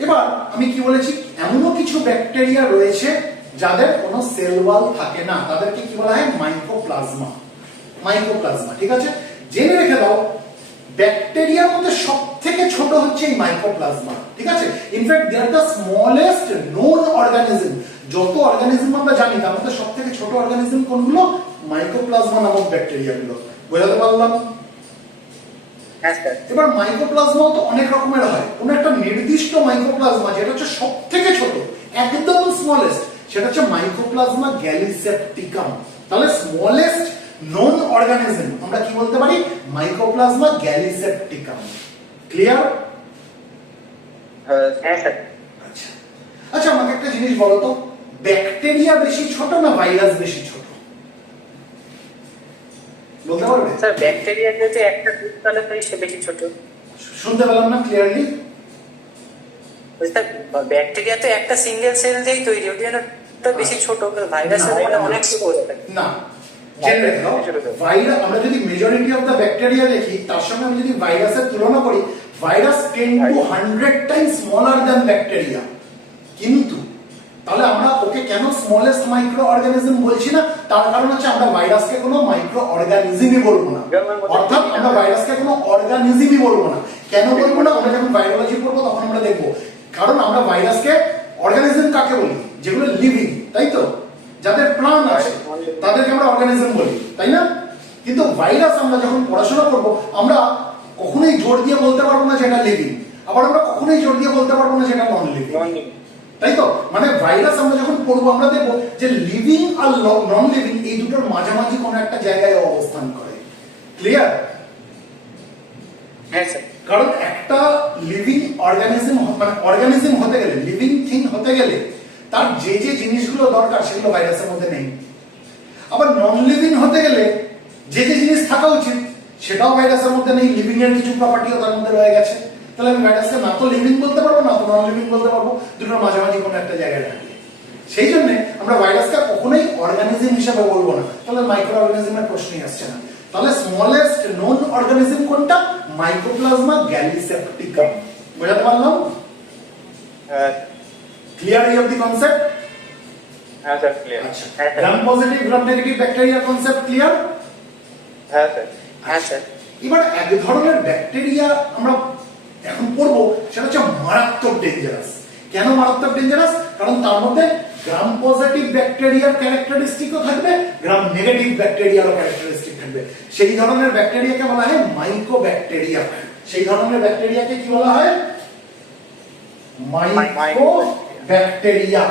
এবার আমি কি বলেছি, এমনও কিছু ব্যাকটেরিয়া রয়েছে যাদের কোনো সেল ওয়াল থাকে না, তাদেরকে কি বলা হয়? মাইকোপ্লাজমা। মাইকোপ্লাজমা। ঠিক আছে, জেনে রেখে দাও ব্যাকটেরিয়ার মধ্যে সবথেকে ছোট হচ্ছে এই মাইকোপ্লাজমা। ঠিক আছে, in fact they are the smallest known organism. যত অর্গানিজম আমরা জানি তার মধ্যে সবথেকে ছোট অর্গানিজম কোনগুলো? মাইকোপ্লাজমা নামক ব্যাকটেরিয়াগুলো। বোঝাতে পারলাম? হ্যাঁ স্যার। এবার মাইকোপ্লাজমাও তো অনেক রকমের হয়, কোন একটা নির্দিষ্ট মাইকোপ্লাজমা যেটা হচ্ছে সবথেকে ছোট, একদম স্মলেস্ট, সেটা হচ্ছে মাইকোপ্লাজমা গ্যালিসেপ্টিকাম। তাহলে স্মলেস্ট নন অর্গানিজম আমরা কি বলতে পারি? Mycoplasma gallisepticum. ক্লিয়ার? হ্যাঁ স্যার। আচ্ছা আচ্ছা, আমাকে একটা জিনিস বলো তো, ব্যাকটেরিয়া বেশি ছোট না ভাইরাস বেশি ছোট? বলতে পারবে? স্যার ব্যাকটেরিয়া যদি একটা দুধ তাহলে তো সে বেশি ছোট। শুনতে পেলাম না ক্লিয়ারলি। স্যার ব্যাকটেরিয়া তো একটা সিঙ্গেল সেল দিয়েই তৈরি, ওই জন্য তো বেশি ছোট। ভাইরাসের মধ্যে অনেক ছোট হয়ে থাকে। না, জেনে রেখে দাও, ভাইরাস আমরা যদি মেজরিটি অফ দ্য ব্যাকটেরিয়া দেখি তার সঙ্গে আমি যদি ভাইরাসের তুলনা করি, virus 10 to 100 Times smaller than bacteria. কিন্তু তাহলে আমরা ওকে কেন স্মলেস্ট মাইক্রো অর্গানিজম বলছি না? তার কারণ হচ্ছে আমরা ভাইরাসকে কোনো মাইক্রো অর্গানিজমই বলবো না, অর্থাৎ আমরা ভাইরাসকে কোনো অর্গানিজমই বলবো না। কেন বলবো না? আমরা যখন বায়োলজি পড়বো তখন আমরা দেখবো। কারণ আমরা ভাইরাসকে অর্গানিজম কাকে বলি? যেগুলো লিভিং, তাই তো, যাদের প্রাণ আছে তাদেরকে আমরা অর্গানিজম বলি, তাই না? কিন্তু ভাইরাস আমরা যখন পড়াশোনা করবো আমরা কখনোই জোর দিয়ে বলতে পারবো না যেটা লিভিং, আবার আমরা কখনোই জোর দিয়ে বলতে পারবো না যেটা নন লিভিং, তাই তো। মানে ভাইরাস আমরা যখন পড়বো আমরা দেখবো যে লিভিং আর নন লিভিং এই দুটোর মাঝামাঝি কোনো একটা জায়গায় অবস্থান করে। ক্লিয়ার? হ্যাঁ স্যার। কারণ একটা লিভিং অর্গানিজম মানে অর্গানিজম হতে গেলে, লিভিং থিং হতে গেলে তার যে যে জিনিসগুলো দরকার সেগুলো ভাইরাসের মধ্যে নেই। আবার নন লিভিং হতে গেলে যে যে জিনিস থাকা উচিত সেটাও ভাইরাসের মধ্যে নেই, লিভিং এর কিছু প্রপার্টিও তার মধ্যে রয়ে গেছে। তাহলে আমি ভাইরাসকে না তো লিভিং বলতে পারবো না তো নন লিভিং বলতে পারবো, দুটোর মাঝামাঝি কোনো একটা জায়গায় রাখি। সেই জন্য আমরা ভাইরাসকে কখনোই অর্গানিজম হিসেবে বলবো না, তাহলে মাইক্রো অর্গানিজমের প্রশ্নই আসছে না। তাহলে স্মলেস্ট নন অর্গানিজম কোনটা? Mycoplasma gallisepticum. বুঝাতে পারলাম? ক্লিয়ার এই অফ দি কনসেপ্ট? হ্যাঁ স্যার ক্লিয়ার। আচ্ছা, গ্রাম পজিটিভ গ্রাম নেগেটিভ ব্যাকটেরিয়া কনসেপ্ট ক্লিয়ার? হ্যাঁ স্যার। হ্যাঁ স্যার। এবার এক ধরনের ব্যাকটেরিয়া আমরা এখন পড়বো, সেটা হচ্ছে মারাত্মক ডেঞ্জারাস। কেন মারাত্মক ডেঞ্জারাস? কারণ তার মধ্যে গ্রাম পজিটিভ ব্যাকটেরিয়ার ক্যারেক্টারিস্টিকও থাকবে, গ্রাম নেগেটিভ ব্যাকটেরিয়ারও ক্যারেক্টারিস্টিক থাকবে। সেই ধরনের ব্যাকটেরিয়াকে বলা হয় মাইকোব্যাকটেরিয়া। সেই ধরনের ব্যাকটেরিয়াকে কি বলা হয়? মাইকোব্যাকটেরিয়া।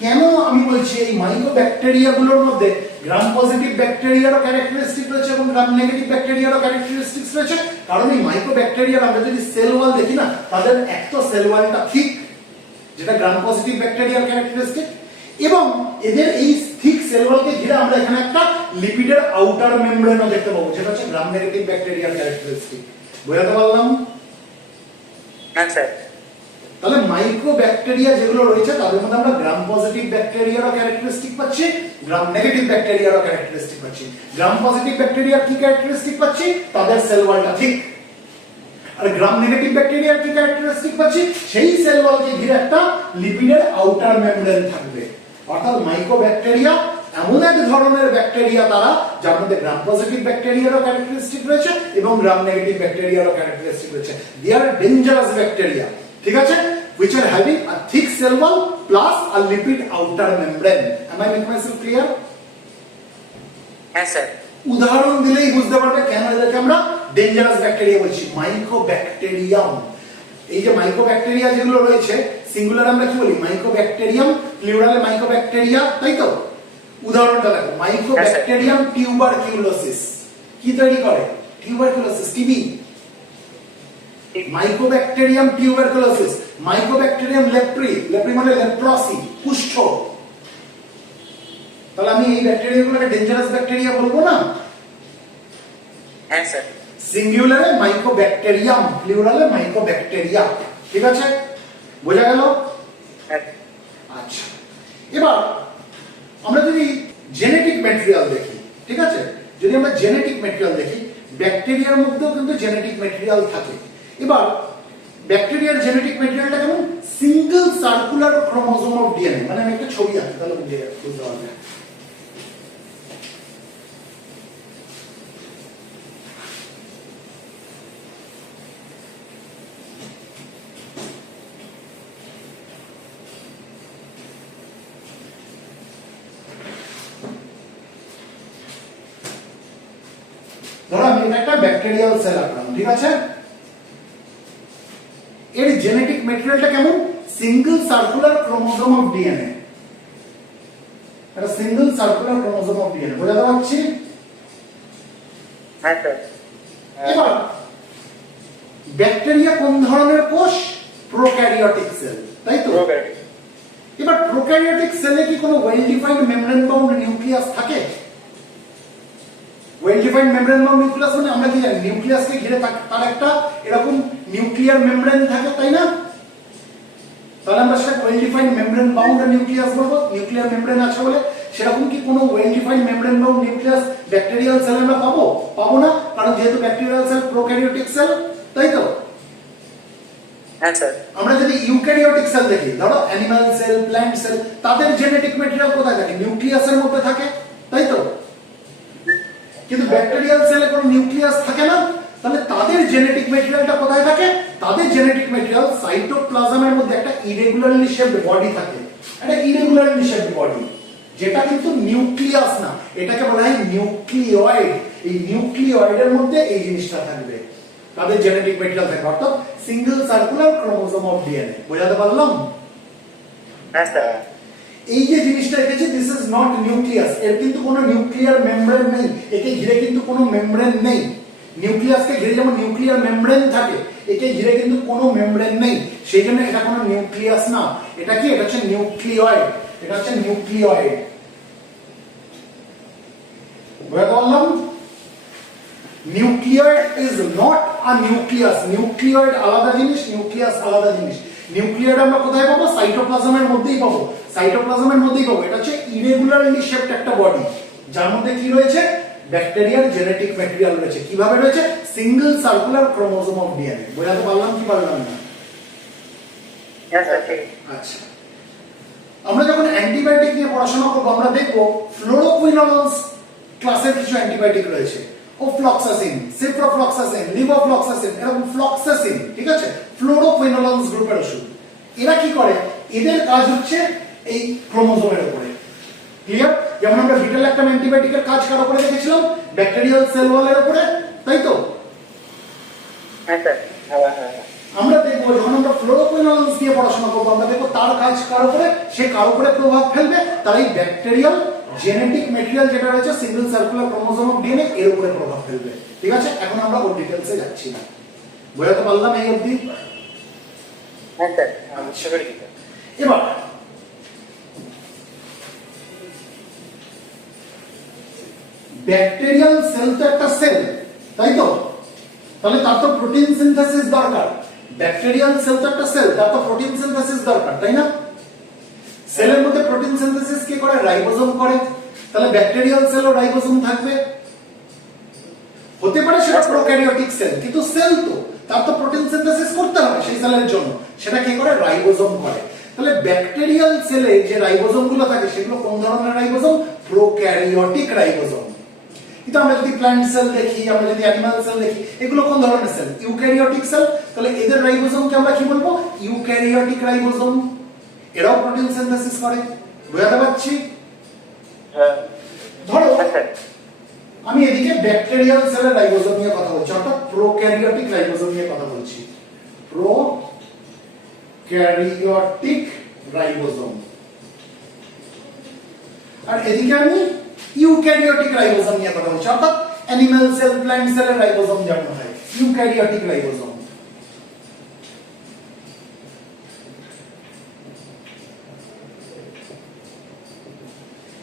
কেন আমি বলছি এই মাইকোব্যাকটেরিয়া গুলোর মধ্যে গ্রাম পজিটিভ ব্যাকটেরিয়ারও ক্যারেক্টারিস্টিক রয়েছে এবং গ্রাম নেগেটিভ ব্যাকটেরিয়ারও ক্যারেক্টারিস্টিক্স রয়েছে? কারণ এই মাইকোব্যাকটেরিয়ার আমরা যদি সেল ওয়াল দেখি না, তাদের এক তো সেল ওয়ালটা ঠিক, যেটা গ্রাম পজিটিভ ব্যাকটেরিয়ার ক্যারেক্টারিস্টিক, এবং এদের এই থিক সেল ওয়ালকে ঘিরে আমরা এখানে একটা লিপিডের আউটার মেমব্রেনও দেখতে পাবো, যেটা হচ্ছে গ্রাম নেগেটিভ ব্যাকটেরিয়ার ক্যারেক্টারিস্টিক। বুঝাতে পারলাম? হ্যাঁ স্যার। তাহলে মাইক্রোব্যাকটেরিয়া যেগুলো রয়েছে তাদের মধ্যে আমরা গ্রাম পজিটিভ ব্যাকটেরিয়ারও ক্যারেক্টারিস্টিক পাচ্ছি, গ্রাম নেগেটিভ ব্যাকটেরিয়ারও ক্যারেক্টারিস্টিক পাচ্ছি। গ্রাম পজিটিভ ব্যাকটেরিয়ার কি ক্যারেক্টারিস্টিক পাচ্ছি? তাদের সেল ওয়ালটা ঠিক। আর গ্রাম নেগেটিভ ব্যাকটেরিয়ার কি ক্যারেক্টারিস্টিক পাচ্ছি? সেই সেল ওয়ালকে ঘিরে একটা লিপিডের আউটার মেমব্রেন থাকবে। অর্থাৎ মাইকোব্যাকটেরিয়া এমন এক ধরনের ব্যাকটেরিয়া তারা যার মধ্যে গ্রাম পজিটিভ ব্যাকটেরিয়ারও ক্যারেক্টারিস্টিক রয়েছে এবং গ্রাম নেগেটিভ ব্যাকটেরিয়ারও ক্যারেক্টারিস্টিক রয়েছে। দে আর ডেঞ্জারাস ব্যাকটেরিয়া, ঠিক আছে, which are having a thick cell wall plus a lipid outer membrane. Am I making myself clear? হ্যাঁ স্যার। উদাহরণ দিলেই বুঝতে পারবে কেন এদেরকে আমরা ডেঞ্জারাস ব্যাকটেরিয়া বলছি। মাইকোব্যাকটেরিয়াম, এই যে মাইকোব্যাকটেরিয়া যেগুলো রয়েছে সিঙ্গুলার আমরা কি বলি মাইকোব্যাকটেরিয়াম, প্লুরালে মাইকোব্যাকটেরিয়া, তাই তো? উদাহরণটা দেখো, মাইকোব্যাকটেরিয়াম টিউবারকিউলোসিস কি তৈরি করে? Tuberculosis, TB. Mycobacterium tuberculosis, Mycobacterium leprae, leprae মানে লেপ্রসি, কুষ্ঠ। তাহলে আমি এই ব্যাকটেরিয়াগুলোকে ডেঞ্জারাস ব্যাকটেরিয়া বলবো না? হ্যাঁ স্যার। সিঙ্গুলারে মাইকোব্যাকটেরিয়াম, প্লুরালে মাইকোব্যাকটেরিয়া, ঠিক আছে, বোঝা গেল? আচ্ছা, এবার আমরা যদি জেনেটিক ম্যাটেরিয়াল দেখি, ঠিক আছে, যদি আমরা জেনেটিক ম্যাটেরিয়াল দেখি, ব্যাকটেরিয়ার মধ্যেও কিন্তু জেনেটিক ম্যাটেরিয়াল থাকে। এবার ব্যাকটেরিয়ার জেনেটিক ম্যাটেরিয়ালটা কেমন? Single circular chromosome of DNA. মানে আমি একটা ছবি আঁকি তাহলে বুঝতে পারবে। ধরো আমি একটা ব্যাকটেরিয়াল সেল আঁকলাম, ঠিক আছে, এর জেনেটিক ম্যাটেরিয়ালটা কেমন? Single circular chromosome of DNA. এটা single circular chromosome of DNA, বোঝাতে পারছি? হ্যাঁ স্যার। এবার ব্যাকটেরিয়া কোন ধরনের কোষ? প্রোক্যারিওটিক সেল, তাই তো? এবার প্রোক্যারিওটিক সেলে কি কোনো well defined membrane bound nucleus থাকে? Well defined membrane bound nucleus মানে আমরা কি জানি? নিউক্লিয়াসকে ঘিরে তার একটা এরকম নিউক্লিয়ার মেমব্রেন থাকে, তাই না? তাহলে আমরা সেটা well defined membrane bound nucleus বলবো, নিউক্লিয়ার মেমব্রেন আছে বলে। সেরকম কি কোনো well defined membrane bound nucleus bacterial সেলে আমরা পাবো? পাবো না, কারণ যেহেতু ব্যাকটেরিয়াল সেল প্রোক্যারিওটিক সেল, তাই তো? হ্যাঁ স্যার। আমরা যদি ইউক্যারিওটিক সেল দেখি, ধরো অ্যানিমাল সেল, প্ল্যান্ট সেল, তাদের জেনেটিক ম্যাটেরিয়াল কোথায় থাকে? নিউক্লিয়াসের মধ্যে থাকে, তাই তো? কিন্তু ব্যাকটেরিয়াল সেলে কোনো নিউক্লিয়াস থাকে না, তাহলে তাদের জেনেটিক ম্যাটেরিয়ালটা কোথায় থাকে? তাদের জেনেটিক ম্যাটেরিয়াল সাইটোপ্লাজমের মধ্যে একটা ইরেগুলারলি শেপড বডি থাকে, একটা ইরেগুলারলি শেপড বডি, যেটা কিন্তু নিউক্লিয়াস না, এটাকে বলা হয় নিউক্লিয়য়েড। এই নিউক্লিয়য়েডের মধ্যে এই জিনিসটা থাকবে, তাদের জেনেটিক ম্যাটেরিয়াল থাকবে, অর্থাৎ single circular chromosome of DNA. বোঝাতে পারলাম? হ্যাঁ স্যার। এই যে জিনিসটা এসেছে, দিস ইজ নট নিউক্লিয়াস, এর কিন্তু কোনো নিউক্লিয়ার মেমব্রেন নেই, একে ঘিরে কিন্তু কোনো মেমব্রেন নেই। নিউক্লিয়াসকে ঘিরে যেমন নিউক্লিয়ার মেমব্রেন থাকে, একে ঘিরে কিন্তু কোনো মেমব্রেন নেই, সেই জন্য এটা কোনো নিউক্লিয়াস না। এটা কি? এটা হচ্ছে নিউক্লিয়য়েড, এটা হচ্ছে নিউক্লিয়য়েড। বুঝতে পারলাম? Nucleoid is not a nucleus. Nucleoid আলাদা জিনিস, নিউক্লিয়াস আলাদা জিনিস। নিউক্লিয়য়েড আমরা কোথায় পাবো? সাইটোপ্লাজমের মধ্যেই পাবো, সাইটোপ্লাজমের মধ্যেই পাবো। এটা হচ্ছে ইরেগুলারলি শেপড একটা বডি, যার মধ্যে কি রয়েছে? ব্যাকটেরিয়ার জেনেটিক ম্যাটেরিয়াল রয়েছে। কিভাবে রয়েছে? Single circular chromosome of DNA. বোঝাতে পারলাম কি পারলাম না? হ্যাঁ স্যার, ঠিক। আচ্ছা, আমরা যখন অ্যান্টিবায়োটিক নিয়ে পড়াশোনা করবো, আমরা দেখবো ফ্লোরোকুইনোলস ক্লাসের কিছু অ্যান্টিবায়োটিক রয়েছে, ওফ্লক্সাসিন, সিপ্রোফ্লক্সাসিন, লিভোফ্লক্সাসিন, এরকম ফ্লক্সাসিন, ঠিক আছে, ফ্লোরোকুইনোলস গ্রুপের ওষুধ। এরা কি করে? এদের কাজ হচ্ছে এই ক্রোমোজোমের উপরে। ক্লিয়ার? যেমন আমরা বিটা ল্যাকটাম অ্যান্টিবায়োটিকের কাজ কার উপরে দেখেছিলাম? ব্যাকটেরিয়াল সেল ওয়ালের উপরে, তাই তো? হ্যাঁ স্যার। আমরা দেখবো যখন আমরা ফ্লোরোকুইনোলস নিয়ে পড়াশোনা করবো, আমরা দেখবো তার কাজ কার উপরে, সে কার উপরে প্রভাব ফেলবে? তার এই ব্যাকটেরিয়াল জেনেটিক ম্যাটেরিয়াল যেটা রয়েছে single circular chromosome of DNA, এর উপরে প্রভাব ফেলবে। ঠিক আছে, এখন আমরা ওর ডিটেইলসে যাচ্ছি না। বোঝাতে পারলাম এই অবধি? হ্যাঁ স্যার। বুঝতে পেরেছি। এবার ব্যাকটেরিয়াল সেল তো একটা সেল, তাই তো? তাহলে তার তো প্রোটিন সিনথেসিস দরকার। ব্যাকটেরিয়াল সেল তো একটা সেল, তার তো প্রোটিন সিনথেসিস দরকার, তাই না? সেলের মধ্যে প্রোটিন সিনথেসিস কে করে? রাইবোজোম করে। তাহলে ব্যাকটেরিয়াল সেলও রাইবোজোম থাকবে। হতে পারে সেটা প্রোক্যারিওটিক সেল, কিন্তু সেল তো, তার তো প্রোটিন সিনথেসিস করতে হবে সেই সেলের জন্য, সেটা কে করে? রাইবোজোম করে। তাহলে ব্যাকটেরিয়াল সেলে যে রাইবোজোম গুলো থাকে সেগুলো কোন ধরনের রাইবোজোম? Prokaryotic ribosome. কিন্তু আমরা যদি প্ল্যান্ট সেল দেখি, আমরা যদি অ্যানিমাল সেল দেখি, এগুলো কোন ধরনের সেল? Eukaryotic sell. তাহলে এদের রাইবোজোমকে আমরা কি বলবো? Eukaryotic ribosome. এরাও প্রোটিন সিনথেসিস করে। বুঝতে পারছি? হ্যাঁ ধরো হ্যাঁ স্যার আমি এদিকে ব্যাকটেরিয়াল সেলের রাইবোজোম নিয়ে কথা বলছি, অর্থাৎ প্রোক্যারিওটিক রাইবোজোম নিয়ে কথা বলছি। Prokaryotic ribosome. আর এদিকে আমি ইউক্যারিওটিক রাইবোজোম নিয়ে কথা বলছি, অর্থাৎ অ্যানিমাল সেল, প্ল্যান্ট সেলের রাইবোজোম যেমন হয়, ইউক্যারিওটিক রাইবোজোম।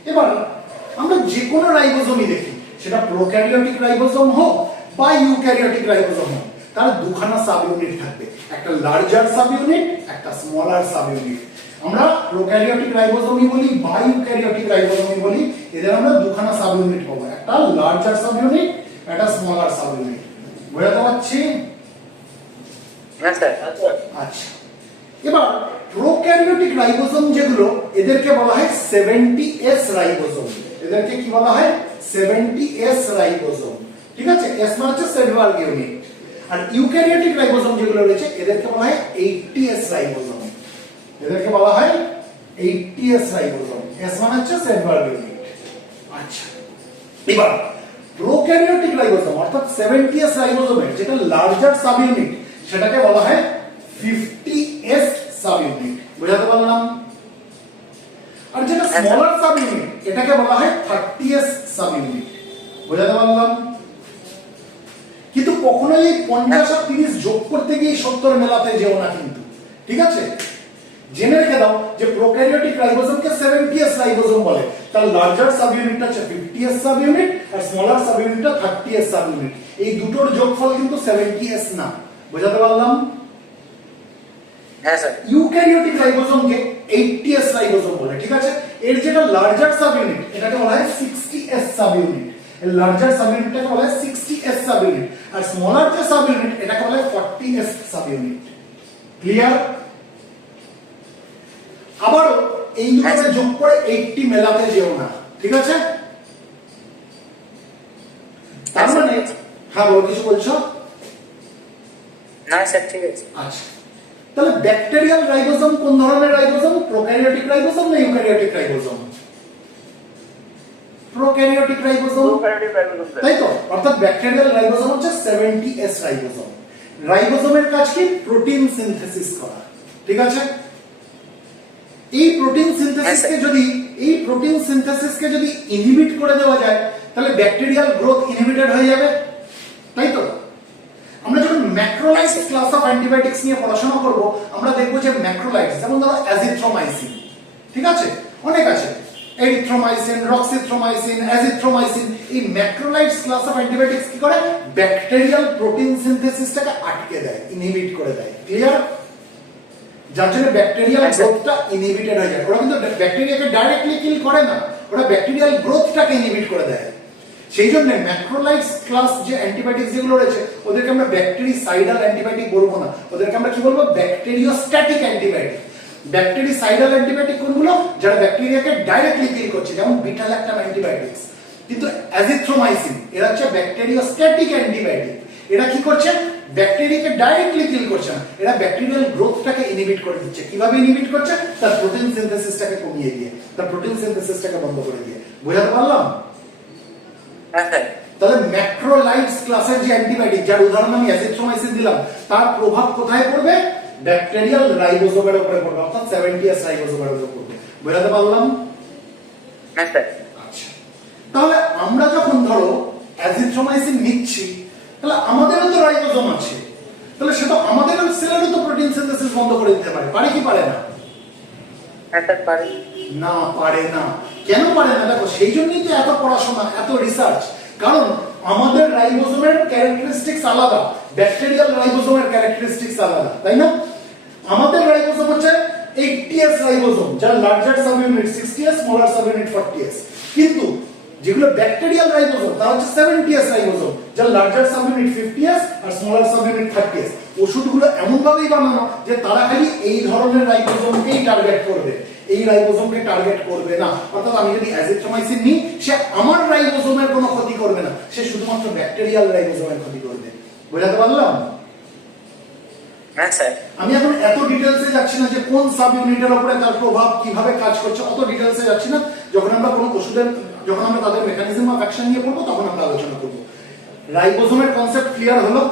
এবার আমরা যে কোনো রাইবোজোমই দেখি, সেটা প্রোক্যারিওটিক রাইবোজোম হোক বা ইউক্যারিওটিক রাইবোজোম হোক, তার দুখানা সাব ইউনিট থাকবে, একটা লার্জার সাব ইউনিট, একটা স্মলার সাব ইউনিট। আমরা প্রোক্যারিওটিক রাইবোজোমই বলি বা ইউক্যারিওটিক রাইবোজোমই বলি, এদের আমরা দুখানা সাব ইউনিট পাবো, একটা লার্জার সাব ইউনিট, একটা স্মলার সাব ইউনিট। বুঝতে পারছি? হ্যাঁ স্যার। আচ্ছা, এবার প্রোক্যারিওটিক রাইবোজোম যেগুলো, এদেরকে বলা হয় 70S রাইবোজোম। এদেরকে কি বলা হয়? 70S ribosome. ঠিক আছে? এস মানে হচ্ছে সেলুলার ইউনিট। আর ইউক্যারিওটিক রাইবোজোম যেগুলো রয়েছে, এদেরকে বলা হয় 80S রাইবোজোম। এদেরকে বলা হয় 80S রাইবোজোম। এস মানে হচ্ছে সেলুলার ইউনিট। আচ্ছা, এবার প্রোক্যারিওটিক রাইবোজোম অর্থাৎ 70S রাইবোজোমের যেটা লার্জার সাব ইউনিট, সেটাকে বলা হয় 50S সাব ইউনিট। বুঝাতে পারলাম? আর যেটা স্মলার সাব ইউনিট, এটাকে বলা হয় 30S সাব ইউনিট। বুঝাতে পারলাম? কিন্তু কখনোই এই 50 আর 30 যোগ করতে গিয়ে 70 মেলাতে যেও না কিন্তু। ঠিক আছে? জেনে রেখে দাও যে প্রোক্যারিওটিক রাইবোজোমকে 70S রাইবোজোম বলে, তার লার্জার সাব ইউনিটটা হচ্ছে 50S সাব ইউনিট আর স্মলার সাব ইউনিটটা 30S সাব ইউনিট। এই দুটোর যোগফল কিন্তু 70S না। বুঝাতে পারলাম? হ্যাঁ স্যার। ইউক্যারিওটিক রাইবোজোমকে 80S রাইবোজোম বলে। ঠিক আছে? এর যেটা লার্জার সাব ইউনিট, এটাকে বলা হয় 60S সাব ইউনিট। এর লার্জার সাব ইউনিটটাকে বলা হয় 60S সাব ইউনিট, আর স্মলার যে সাব ইউনিট, এটাকে বলা হয় 40S সাব ইউনিট। ক্লিয়ার? আবারও এই দুটোকে যোগ করে 80 মেলাতে যেও না। ঠিক আছে? তার মানে হ্যাঁ, বলো, কিছু বলছো? না স্যার, ঠিক আছে। আচ্ছা, তাহলে ব্যাকটেরিয়াল রাইবোজোম কোন ধরনের রাইবোজোম? প্রোক্যারিওটিক রাইবোজোম না eukaryotic ribosome? Prokaryotic ribosome, prokaryotic ribosome sir তাই তো? অর্থাৎ ব্যাকটেরিয়াল রাইবোজোম হচ্ছে 70S রাইবোজোম। রাইবোজোমের কাজ কি? প্রোটিন সিনথেসিস করা। ঠিক আছে? এই প্রোটিন সিনথেসিসকে যদি ইনহিবিট করে দেওয়া যায়, তাহলে ব্যাকটেরিয়াল গ্রোথ ইনহিবিটেড হয়ে যাবে। তাই তো? আমরা যখন ম্যাক্রোলাইটস ক্লাস অফ অ্যান্টিবায়োটিক্স নিয়ে পড়াশোনা করব, আমরা দেখব যে ম্যাক্রোলাইটস, যেমন ধরো অ্যাজিথ্রোমাইসিন, ঠিক আছে, অনেক আছে, এরিথ্রোমাইসিন, রক্সিথ্রোমাইসিন, অ্যাজিথ্রোমাইসিন, এই ম্যাক্রোলাইটস ক্লাস অফ অ্যান্টিবায়োটিক্স কি করে? ব্যাকটেরিয়াল প্রোটিন সিনথেসিসটাকে আটকে দেয়, ইনহিবিট করে দেয়। ক্লিয়ার? যার জন্য ব্যাকটেরিয়াল গ্রোথটা ইনহিবিটেড হয়ে যায়। ওরা কিন্তু ব্যাকটেরিয়াকে ডাইরেক্টলি কিল করে না, ওরা ব্যাকটেরিয়াল গ্রোথটাকে ইনহিবিট করে দেয়। সেই জন্য ম্যাক্রোলাইটস ক্লাস যে অ্যান্টিবায়োটিক্স যেগুলো রয়েছে, ওদেরকে আমরা ব্যাকটেরিসাইডাল অ্যান্টিবায়োটিক বলবো না, ওদেরকে আমরা কি বলবো? ব্যাকটেরিওস্ট্যাটিক অ্যান্টিবায়োটিক। ব্যাকটেরিসাইডাল অ্যান্টিবায়োটিক কোনগুলো? যারা ব্যাকটেরিয়াকে ডাইরেক্টলি কিল করছে, যেমন বিটা ল্যাকটাম অ্যান্টিবায়োটিক্স। কিন্তু অ্যাজিথ্রোমাইসিন এরা হচ্ছে ব্যাকটেরিওস্ট্যাটিক অ্যান্টিবায়োটিক। এরা কি করছে? ব্যাকটেরিয়াকে ডাইরেক্টলি কিল করছে না, এরা ব্যাকটেরিয়াল গ্রোথটাকে ইনহিবিট করে দিচ্ছে। কিভাবে ইনহিবিট করছে? তার প্রোটিন সিনথেসিসটাকে কমিয়ে দিয়ে, তার প্রোটিন সিনথেসিসটাকে বন্ধ করে দিয়ে। বুঝাতে পারলাম? হ্যাঁ স্যার। তাহলে ম্যাক্রোলাইটস ক্লাসের যে অ্যান্টিবায়োটিক, যার উদাহরণ আমি অ্যাজিথ্রোমাইসিন দিলাম, তার প্রভাব কোথায় পড়বে? ব্যাকটেরিয়াল রাইবোজোমের উপরে পড়বে, অর্থাৎ 70S রাইবোজোমের উপরে পড়বে। বুঝাতে পারলাম? হ্যাঁ স্যার। আচ্ছা, তাহলে আমরা যখন ধরো অ্যাজিথ্রোমাইসিন নিচ্ছি, তাহলে আমাদেরও তো রাইবোজোম আছে, তাহলে সেটা আমাদের সেলেরও তো প্রোটিন সিনথেসিস বন্ধ করে দিতে পারে। পারে কি পারে না? হ্যাঁ স্যার, পারি। না, পারে না। কেন পারে না? দেখো, সেই জন্যই তো এত পড়াশোনা, এত রিসার্চ। কারণ আমাদের রাইবোজোমের ক্যারেক্টারিস্টিক্স আলাদা, ব্যাকটেরিয়াল রাইবোজোমের ক্যারেক্টারিস্টিক্স আলাদা, তাই না? আমাদের রাইবোজোম হচ্ছে 80S রাইবোজোম, যার larger sub unit 60S, smaller sub unit 40S। কিন্তু যেগুলো ব্যাকটেরিয়াল রাইবোজোম, তারা হচ্ছে 70S রাইবোজোম, যার লার্জার সাব ইউনিট 50S আর স্মলার সাব ইউনিট 30S। ওষুধগুলো এমন ভাবেই বানানো যে তারা খালি এই ধরনের রাইবোজোমকেই টার্গেট করবে, এই রাইবোজোমকে টার্গেট করবে না। অর্থাৎ আমি যদি অ্যাজিথ্রোমাইসিন নিই, সে আমার রাইবোজোমের কোনো ক্ষতি করবে না, সে শুধুমাত্র ব্যাকটেরিয়াল রাইবোজোমের ক্ষতি করবে। বোঝাতে পারলাম? হ্যাঁ স্যার। আমি এখন এত ডিটেলসে যাচ্ছি না যে কোন সাব ইউনিটের উপরে তার প্রভাব কিভাবে কাজ করছে, অত ডিটেলসে যাচ্ছি না। যখন আমরা কোনো ওষুধের, যখন আমরা তাদের মেকানিজম অফ অ্যাকশন নিয়ে পড়বো তখন আমরা আলোচনা করব। রাইবোজোমের কনসেপ্ট ক্লিয়ার হলো?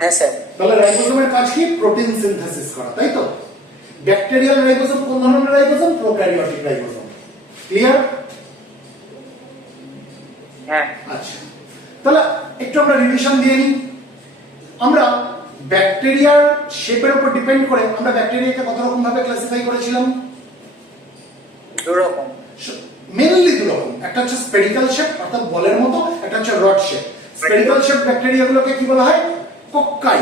হ্যাঁ স্যার। তাহলে রাইবোজোমের কাজ কি? প্রোটিন সিনথেসিস করা, তাই তো? ব্যাকটেরিয়াল রাইবোজোম কোন ধরনের রাইবোজোম? Prokaryotic ribosome. ক্লিয়ার? হ্যাঁ। আচ্ছা, তাহলে একটু আমরা রিভিশন দিয়ে নিই। আমরা ব্যাকটেরিয়ার শেপের উপর ডিপেন্ড করে আমরা ব্যাকটেরিয়াকে কত রকম ভাবে ক্লাসিফাই করেছিলাম? দু রকম, মেইনলি দু রকম। একটা হচ্ছে স্পেরিক্যাল শেপ অর্থাৎ বলের মতো, একটা হচ্ছে রড শেপ। স্পেরিক্যাল শেপ ব্যাকটেরিয়াগুলোকে কি বলা হয়? কক্কাই,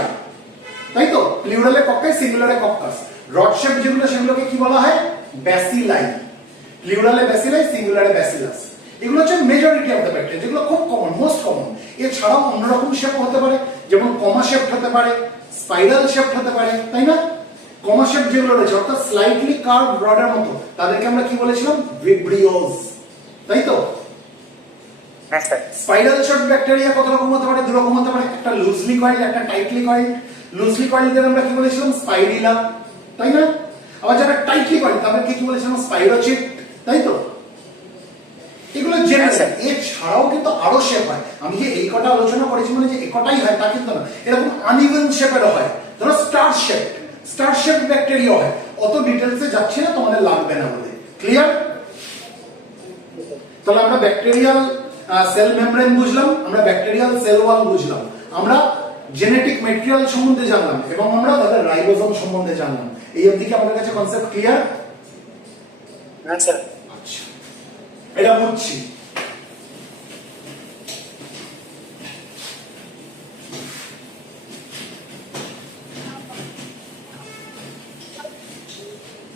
তাই তো? প্লুরালে কক্কাই, সিঙ্গুলারে কক্কাস। রড শেপ যেগুলো সেগুলোকে কি বলা হয়? ব্যাসিলাই। প্লুরালে ব্যাসিলাই, সিঙ্গুলারে ব্যাসিলাস। এগুলো হচ্ছে মেজরিটি অফ দ্য ব্যাকটেরিয়া, যেগুলো খুব কমন, মোস্ট কমন। এছাড়াও অন্যরকম শেপ হতে পারে, যেমন কমা শেপ হতে পারে, স্পাইরাল শেপ হতে পারে, তাই না? কমা শেপ যেগুলো রয়েছে অর্থাৎ স্লাইটলি কার্ভ রডের মতো, তাদেরকে আমরা কি বলেছিলাম? ভিব্রিওজ, তাই তো? হ্যাঁ স্যার। স্পাইরাল শেপ ব্যাকটেরিয়া কত রকম হতে পারে? দু রকম হতে পারে, একটা লুজলি কয়েলড, একটা টাইটলি কয়েলড। লুজলি কয়েলদের আমরা কি বলেছিলাম? স্পাইরিলা, তাই না? আবার যারা টাইটলি কয়েলড তাদেরকে কি বলেছিলাম? স্পাইরোচিট, তাই তো? এগুলো জেনারেল। এছাড়াও কিন্তু আরো শেপ হয়। আমি যে এই কটা আলোচনা করেছি মানে যে এই কটাই হয় তা কিন্তু না, এরকম আনইভেন শেপেরও হয়। ধরো star shape, star shape bacteria হয়। অত ডিটেলসে যাচ্ছি না, তোমাদের লাগবে না বলে। ক্লিয়ার? তাহলে আমরা ব্যাকটেরিয়াল সেল মেমব্রেন বুঝলাম, আমরা ব্যাকটেরিয়াল সেল ওয়াল বুঝলাম, আমরা জেনেটিক ম্যাটেরিয়াল সম্বন্ধে জানলাম এবং আমরা তাদের রাইবোজোম সম্বন্ধে জানলাম। এই অবধি কি আমাদের কাছে কনসেপ্ট ক্লিয়ার? হ্যাঁ স্যার। আচ্ছা, এটা বুঝছি।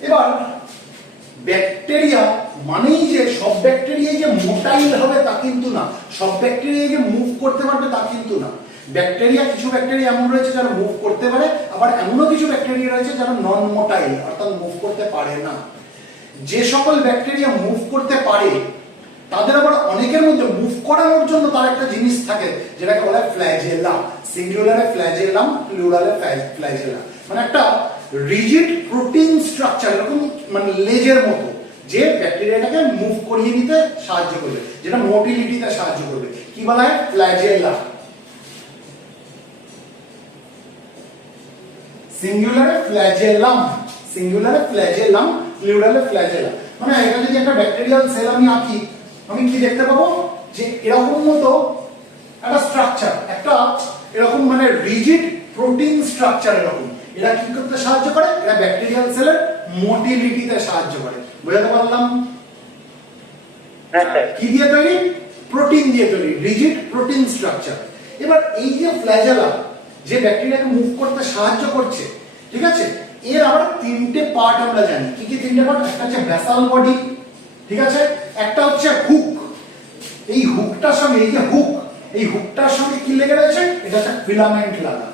এবার ব্যাকটেরিয়া মানেই যে সব ব্যাকটেরিয়া যে মোটাইল হবে তা কিন্তু না, সব ব্যাকটেরিয়া যে মুভ করতে পারবে তা কিন্তু না। ব্যাকটেরিয়া, কিছু ব্যাকটেরিয়া এমন রয়েছে যারা মুভ করতে পারে, আবার এমনও কিছু ব্যাকটেরিয়া রয়েছে যারা নন মোটাইল অর্থাৎ মুভ করতে পারে না। যে সকল ব্যাকটেরিয়া মুভ করতে পারে তাদের আবার অনেকের মধ্যে মুভ করানোর জন্য তার একটা জিনিস থাকে যেটাকে বলা হয় ফ্ল্যাজেলা। সিঙ্গুলারে flagellum, প্লুরালে flagella. মানে একটা রিজিড প্রোটিন স্ট্রাকচার, এরকম মানে লেজের মতো, যে ব্যাকটেরিয়াটাকে মুভ করিয়ে নিতে সাহায্য করবে, যেটা মোটিলিটিতে সাহায্য করবে। কি বলা হয়? ফ্ল্যাজেলা। সিঙ্গুলারে flagellum, সিঙ্গুলারে flagellum, প্লুরালে flagella. মানে এটা যদি একটা ব্যাকটেরিয়াল সেল আমি আঁকি, আমি কি দেখতে পাবো? যে এরকম মতো একটা স্ট্রাকচার, একটা এরকম মানে রিজিড প্রোটিন স্ট্রাকচার। এরকম এরা কি করতে সাহায্য করে? এরা ব্যাকটেরিয়াল সেলের মোটিলিটিতে সাহায্য করে। বুঝতে পারলাম? কি দিয়ে তৈরি? প্রোটিন দিয়ে তৈরি, রিজিড প্রোটিন স্ট্রাকচার। এবার এই যে ফ্ল্যাজেলা যে ব্যাকটেরিয়াকে মুভ করতে সাহায্য করছে, ঠিক আছে, এর আবার তিনটে পার্ট আমরা জানি। কি কি তিনটে পার্ট? একটা হচ্ছে ব্যাসাল বডি, ঠিক আছে, একটা হচ্ছে হুক। এই হুকটার সঙ্গে, এই যে হুক, এই হুকটার সঙ্গে কি লেগে রয়েছে? এটা হচ্ছে ফিলামেন্ট লাগা।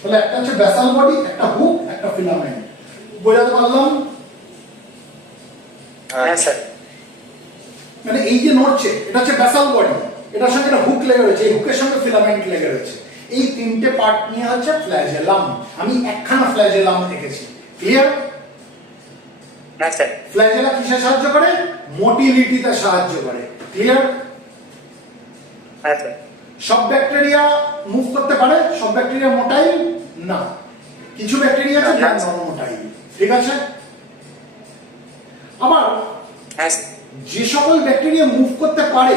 তাহলে একটা হচ্ছে ব্যাসাল বডি, একটা হুক, একটা ফিলামেন্ট। বোঝাতে পারলাম? হ্যাঁ স্যার। মানে এই যে নড়ছে এটা হচ্ছে ব্যাসাল বডি, এটার সঙ্গে একটা হুক লেগে রয়েছে, এই হুকের সঙ্গে ফিলামেন্ট লেগে রয়েছে। এই তিনটে পার্ট নিয়ে হচ্ছে ফ্ল্যাজেলাম। আমি একখানা ফ্ল্যাজেলাম এঁকেছি। ক্লিয়ার? হ্যাঁ স্যার। ফ্ল্যাজেলা কিসে সাহায্য করে? মোটিলিটিতে সাহায্য করে। ক্লিয়ার? হ্যাঁ স্যার। সব ব্যাকটেরিয়া মুভ করতে পারে, সব ব্যাকটেরিয়া মোটাইল না। কিছু ব্যাকটেরিয়া আছে যারা নন মোটাইল, ঠিক আছে? আবার যে সকল ব্যাকটেরিয়া মুভ করতে পারে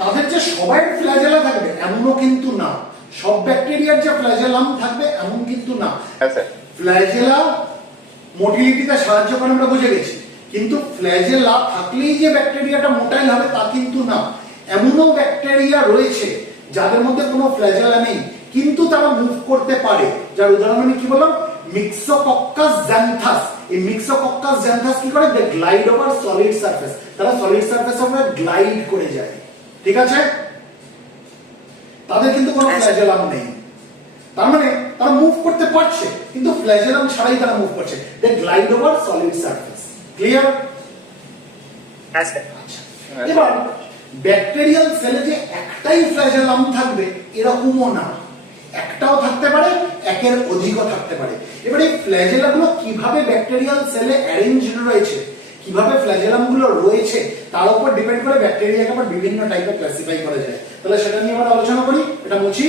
তাদের যে সবাই ফ্ল্যাজেলা থাকবে এমনও কিন্তু না। সব ব্যাকটেরিয়ার যে ফ্ল্যাজেলাম থাকবে এমন কিন্তু না। ফ্ল্যাজেলা মোটিলিটিতে সাহায্য করে আমরা বুঝে গেছি, কিন্তু ফ্ল্যাজেলা থাকলেই যে ব্যাকটেরিয়াটা মোটাইল হবে তা কিন্তু না। এমনও ব্যাকটেরিয়া রয়েছে যাদের মধ্যে কোনো ফ্ল্যাজেলা নেই কিন্তু তারা মুভ করতে পারে। যার উদাহরণ আমি কি বললাম? মিক্সোকক্কাস জ্যান্থাস। এই মিক্সোকক্কাস জ্যান্থাস কি করে? দে গ্লাইড ওভার সলিড সারফেস। তারা সলিড সারফেস উপরে গ্লাইড করে যায়, ঠিক আছে? তাদের কিন্তু কোনো ফ্ল্যাজেলাম নেই। তার মানে তারা মুভ করতে পারছে, কিন্তু ফ্ল্যাজেলাম ছাড়াই তারা মুভ করছে। They glide over solid surface. Clear? হ্যাঁ স্যার। এবার ব্যাকটেরিয়াল সেলে যে একটাই ফ্ল্যাজেলাম থাকবে এরকমও না, একটাও থাকতে পারে, একের অধিকও থাকতে পারে। এবার এই ফ্ল্যাজেলাগুলো কিভাবে ব্যাকটেরিয়াল সেলে অ্যারেঞ্জড রয়েছে, কিভাবে ফ্ল্যাজেলামগুলো রয়েছে, তার উপর ডিপেন্ড করে ব্যাকটেরিয়াকে আবার বিভিন্ন টাইপে ক্লাসিফাই করা যায়। তাহলে সেটা নিয়ে আমরা আলোচনা করি। এটা মুছি।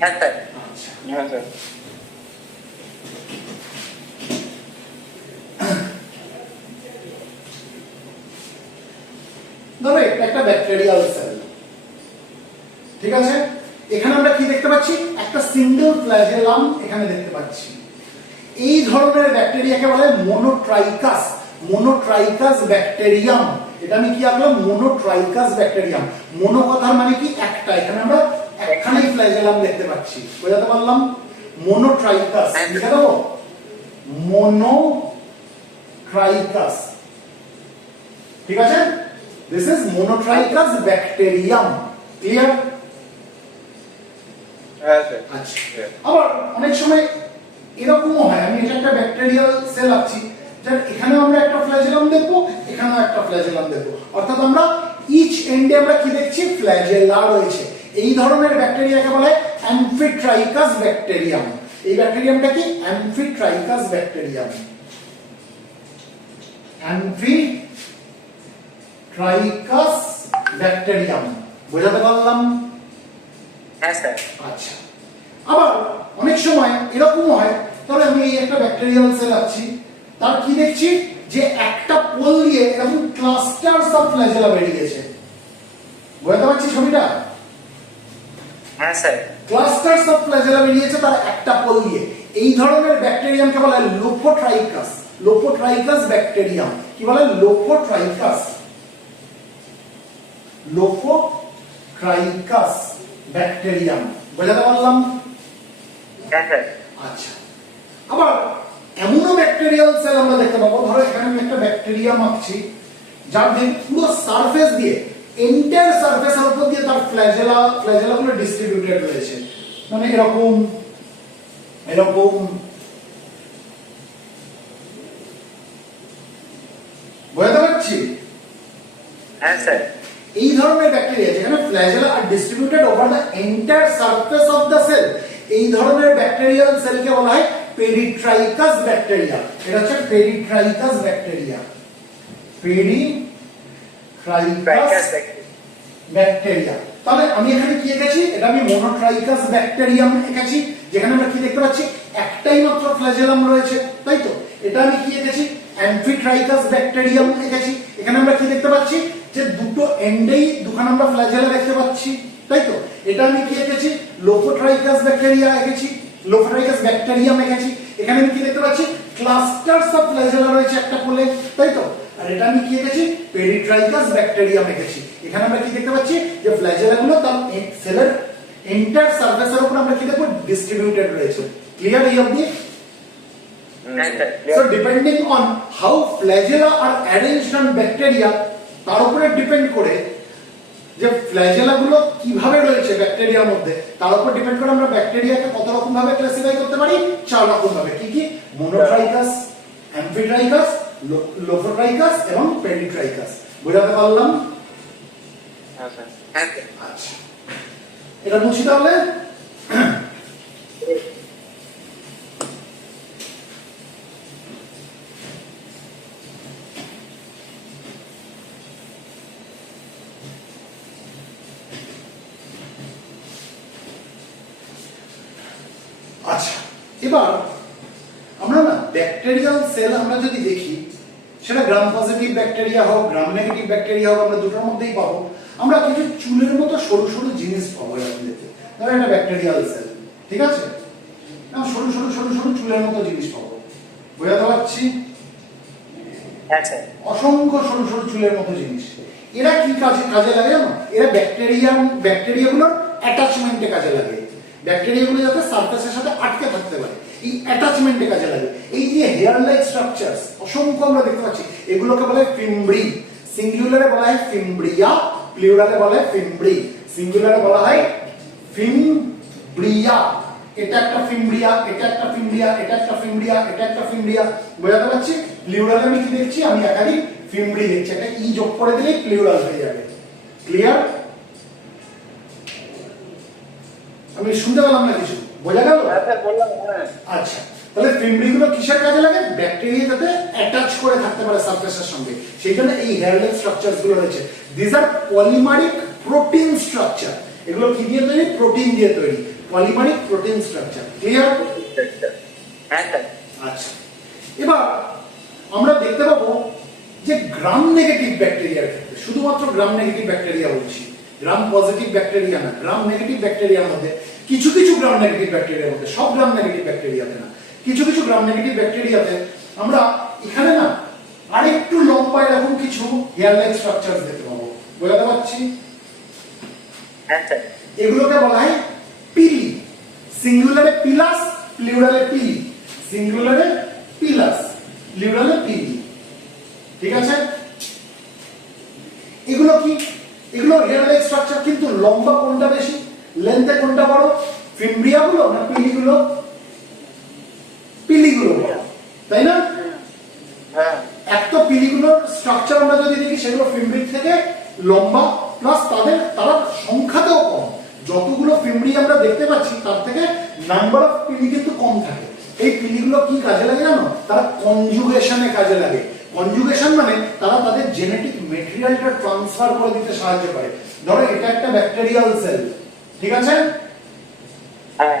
হ্যাঁ স্যার। আচ্ছা, হ্যাঁ স্যার। ধরো এটা একটা ব্যাকটেরিয়াল সেল, ঠিক আছে? এখানে আমরা কি দেখতে পাচ্ছি? একটা সিঙ্গেল ফ্ল্যাজেলাম এখানে দেখতে পাচ্ছি। এই ধরনের ব্যাকটেরিয়াকে বলা হয় মোনোট্রাইকাস। মোনোট্রাইকাস ব্যাকটেরিয়াম। এটা আমি কি আঁকলাম? মোনোট্রাইকাস ব্যাকটেরিয়াম। মোনো কথার মানে কি? একটা। এখানে আমরা একখানেই ফ্ল্যাজেলাম দেখতে পাচ্ছি। বোঝাতে পারলাম? মোনোট্রাইকাস লিখে দেবো, মোনোট্রাইকাস। ঠিক আছে? This is monotrichous bacterium. Clear? হ্যাঁ স্যার। আচ্ছা, আবার অনেক সময় এরকমও হয়, আমি এটা একটা ব্যাকটেরিয়াল সেল আছি, যার এখানেও আমরা একটা ফ্ল্যাজেলাম দেখবো, এখানেও একটা ফ্ল্যাজেলাম দেখবো, অর্থাৎ আমরা ইচ এন্ডে আমরা কি দেখছি? ফ্ল্যাজেলা রয়েছে। এই ধরনের ব্যাকটেরিয়াকে বলা হয় অ্যামফিট্রাইকাস ব্যাকটেরিয়াম। এই ব্যাকটেরিয়ামটা কি? অ্যামফিট্রাইকাস ব্যাকটেরিয়াম। অ্যামফিট্রাইকাস ব্যাকটেরিয়াম। বোঝাতে পারলাম? হ্যাঁ স্যার। আচ্ছা, আবার অনেক সময় এরকমও হয়, তাহলে আমি এই একটা ব্যাকটেরিয়াল সেল আছি, তার কি দেখছি? যে একটা পোল দিয়ে এরকম ক্লাস্টারস অফ ফ্ল্যাজেলা বেরিয়েছে। বুঝতে পারছি ছবিটা? হ্যাঁ স্যার। ক্লাস্টারস অফ ফ্ল্যাজেলা বেরিয়েছে তার একটা পোল দিয়ে। এই ধরনের ব্যাকটেরিয়ামকে বলা হয় লোফোট্রাইকাস। লোফোট্রাইকাস ব্যাকটেরিয়াম। কি বলে? লোফোট্রাইকাস। লোফোট্রাইকাস ব্যাকটেরিয়াম। বুঝতে পারলাম? হ্যাঁ স্যার। আচ্ছা, আবার এমনও ব্যাকটেরিয়াল সেল আমরা দেখতে পাবো, ধরো এখানে আমি একটা ব্যাকটেরিয়াম আঁকছি, যার পুরো সারফেস দিয়ে, এন্টায়ার সারফেসের উপর দিয়ে তার ফ্ল্যাজেলাগুলো ডিস্ট্রিবিউটেড রয়েছে। মানে এরকম এরকম বুঝতে পারছি? হ্যাঁ স্যার। এই ধরনের ব্যাকটেরিয়া যেখানে flagella are distributed over the entire surface of the cell, এই ধরনের ব্যাকটেরিয়াল সেলকে বলা হয় পেরিট্রাইকাস ব্যাকটেরিয়া। এটা হচ্ছে পেরিট্রাইকাস ব্যাকটেরিয়া। পেরিট্রাইকাস ব্যাকটেরিয়া। তাহলে আমি এখানে কি এঁকেছি? এটা আমি মোনোট্রাইকাস ব্যাকটেরিয়াম এঁকেছি, যেখানে আমরা কি দেখতে পাচ্ছি? একটাই মাত্র ফ্ল্যাজেলাম রয়েছে, তাই তো? এটা আমি কি এঁকেছি? অ্যামফিট্রাইকাস ব্যাকটেরিয়াম এঁকেছি। এখানে আমরা কি দেখতে পাচ্ছি? যে দুটো এন্ডেই দুখানা আমরা ফ্ল্যাজেলা দেখতে পাচ্ছি, তাই তো? এটা আমি কি এঁকেছি? লোফোট্রাইকাস ব্যাকটেরিয়া এঁকেছি, লোফোট্রাইকাস ব্যাকটেরিয়াম এঁকেছি। এখানে আমি কি দেখতে পাচ্ছি? ক্লাস্টারস অফ ফ্ল্যাজেলা রয়েছে একটা কোলে, তাই তো? আর এটা আমি কি এঁকেছি? পেরিট্রাইকাস ব্যাকটেরিয়াম এঁকেছি। এখানে আমরা কি দেখতে পাচ্ছি? যে ফ্ল্যাজেলাগুলো তার সেলের এন্টায়ার সারফেসের উপর আমরা কি দেখব? ডিস্ট্রিবিউটেড রয়েছে। ক্লিয়ার এই অবধি? So depending on how flagella are arranged on bacteria, তার উপরে ডিপেন্ড করে যে ফ্ল্যাজেলা গুলো কিভাবে রয়েছে ব্যাকটেরিয়ার মধ্যে, তার উপর ডিপেন্ড করে আমরা ব্যাকটেরিয়াকে কত রকম ভাবে ক্লাসিফাই করতে পারি? 4 রকম ভাবে। কি কি? মোনোট্রাইকাস, অ্যামফিট্রাইকাস, লোফোট্রাইকাস এবং পেরিট্রাইকাস। বুঝাতে পারলাম? হ্যাঁ স্যার। হ্যাঁ। আচ্ছা, এটা মুছি তাহলে। আচ্ছা, এবার আমরা না ব্যাকটেরিয়াল সেল আমরা যদি দেখি, সেটা গ্রাম পজিটিভ ব্যাকটেরিয়া হোক, গ্রাম নেগেটিভ ব্যাকটেরিয়া হোক, আমরা দুটোর মধ্যেই পাবো। আমরা কিছু চুলের মতো সরু সরু জিনিস পাবো এরকম দেখতে। ধরো একটা ব্যাকটেরিয়াল সেল, ঠিক আছে? সরু সরু সরু সরু চুলের মতো জিনিস পাবো। বোঝাতে পারছি? হ্যাঁ স্যার। অসংখ্য সরু সরু চুলের মতো জিনিস। এরা কি কাজে লাগে জানো? এরা ব্যাকটেরিয়াগুলোর অ্যাটাচমেন্টে কাজে লাগে। ব্যাকটেরিয়াগুলো যাতে সারফেসের সাথে আটকে থাকতে পারে, এই অ্যাটাচমেন্টে কাজে লাগে। এই যে হেয়ার লাইক স্ট্রাকচারস অসংখ্য আমরা দেখতে পাচ্ছি, এগুলোকে বলা হয় ফিমব্রি। সিঙ্গুলারে বলা হয় ফিমব্রিয়া, প্লুরালে বলা হয় ফিমব্রি। সিঙ্গুলারে বলা হয় ফিমব্রিয়া, এটা একটা ফিমব্রিয়া, এটা একটা ফিমব্রিয়া, এটা একটা ফিমব্রিয়া, এটা একটা ফিমব্রিয়া। বোঝাতে পারছি? প্লিউরাল আমি কি দেখছি? আমি একাধিক ফিমব্রি দেখছি। একটা ই যোগ করে দিলেই প্লিউরাল হয়ে যাবে। ক্লিয়ার? আমি শুনতে পেলাম না কিছু, বোঝা গেল? হ্যাঁ স্যার বললাম, হ্যাঁ। আচ্ছা, তাহলে ফিমব্রি গুলো কিসের কাজে লাগে? ব্যাকটেরিয়া যাতে অ্যাটাচ করে থাকতে পারে সারফেসের সঙ্গে, সেই জন্য এই হেয়ারলেস স্ট্রাকচারস গুলো রয়েছে। This are polymeric protein structure. এগুলো কি দিয়ে তৈরি? প্রোটিন দিয়ে তৈরি। Polymeric protein structure. ক্লিয়ার? হ্যাঁ স্যার। আচ্ছা, এবার আমরা দেখতে পাবো যে গ্রাম নেগেটিভ ব্যাকটেরিয়ার ক্ষেত্রে, শুধুমাত্র গ্রাম নেগেটিভ ব্যাকটেরিয়া বলছি, গ্রাম পজিটিভ ব্যাকটেরিয়া না, গ্রাম নেগেটিভ ব্যাকটেরিয়ার মধ্যে কিছু কিছু গ্রাম নেগেটিভ ব্যাকটেরিয়ার মধ্যে, সব গ্রাম নেগেটিভ ব্যাকটেরিয়াতে না, কিছু কিছু গ্রাম নেগেটিভ ব্যাকটেরিয়াতে আমরা এখানে না আরেকটু লম্বা এরকম কিছু হেয়ার লাইক স্ট্রাকচারস দেখতে পাবো। বোঝাতে পারছি? হ্যাঁ স্যার। এগুলোকে বলা হয় পিলি। সিঙ্গুলারে পিলাস, প্লুরালে পিলি। সিঙ্গুলারে পিলাস, প্লুরালে পিলি। ঠিক আছে? এগুলো কি? এগুলো হেয়ার লাইক স্ট্রাকচার, কিন্তু লম্বা কোনটা বেশি, লেন্থে কোনটা বড়? ফিমব্রিয়া গুলো না পিলিগুলো? পিলিগুলো বড়, তাই না? হ্যাঁ এক তো পিলিগুলোর স্ট্রাকচার আমরা যদি দেখি সেগুলো ফিমব্রির থেকে লম্বা, প্লাস তারা সংখ্যাতেও কম। যতগুলো ফিমব্রি আমরা দেখতে পাচ্ছি তার থেকে নাম্বার অফ পিলি কিন্তু কম থাকে। এই পিলিগুলো কি কাজে লাগে জানো? তারা কনজুগেশনে কাজে লাগে। কনজুগেশন মানে তারা তাদের জেনেটিক মেটেরিয়ালটা ট্রান্সফার করে দিতে সাহায্য করে। ধরো এটা একটা ব্যাকটেরিয়াল সেল, ঠিক আছে? হ্যাঁ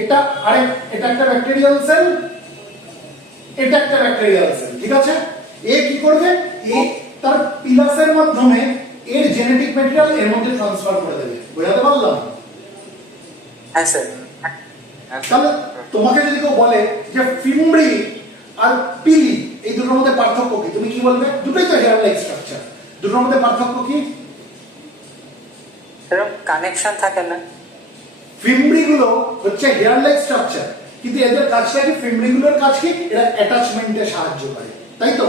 এটা একটা ব্যাকটেরিয়াল সেল, এটা একটা ব্যাকটেরিয়াল সেল, ঠিক আছে? এ কি করবে? এ তার পিলাসের মাধ্যমে এর জেনেটিক ম্যাটেরিয়াল এর মধ্যে ট্রান্সফার করে দেবে। বোঝাতে পারলাম? হ্যাঁ স্যার। তাহলে তোমাকে যদি কেউ বলে যে ফিমব্রি আর পিলি এই দুটোর মধ্যে পার্থক্য কি, তুমি কি বলবে? দুটোই তো হেয়ার লাইক স্ট্রাকচার, দুটোর মধ্যে পার্থক্য কি? সেরকম কানেকশন থাকে না। ফিমব্রি গুলো হচ্ছে হেয়ার লাইক স্ট্রাকচার, কিন্তু এদের কাজটা কি? ফিমব্রি গুলোর কাজ কি? এরা অ্যাটাচমেন্টে সাহায্য করে, তাই তো?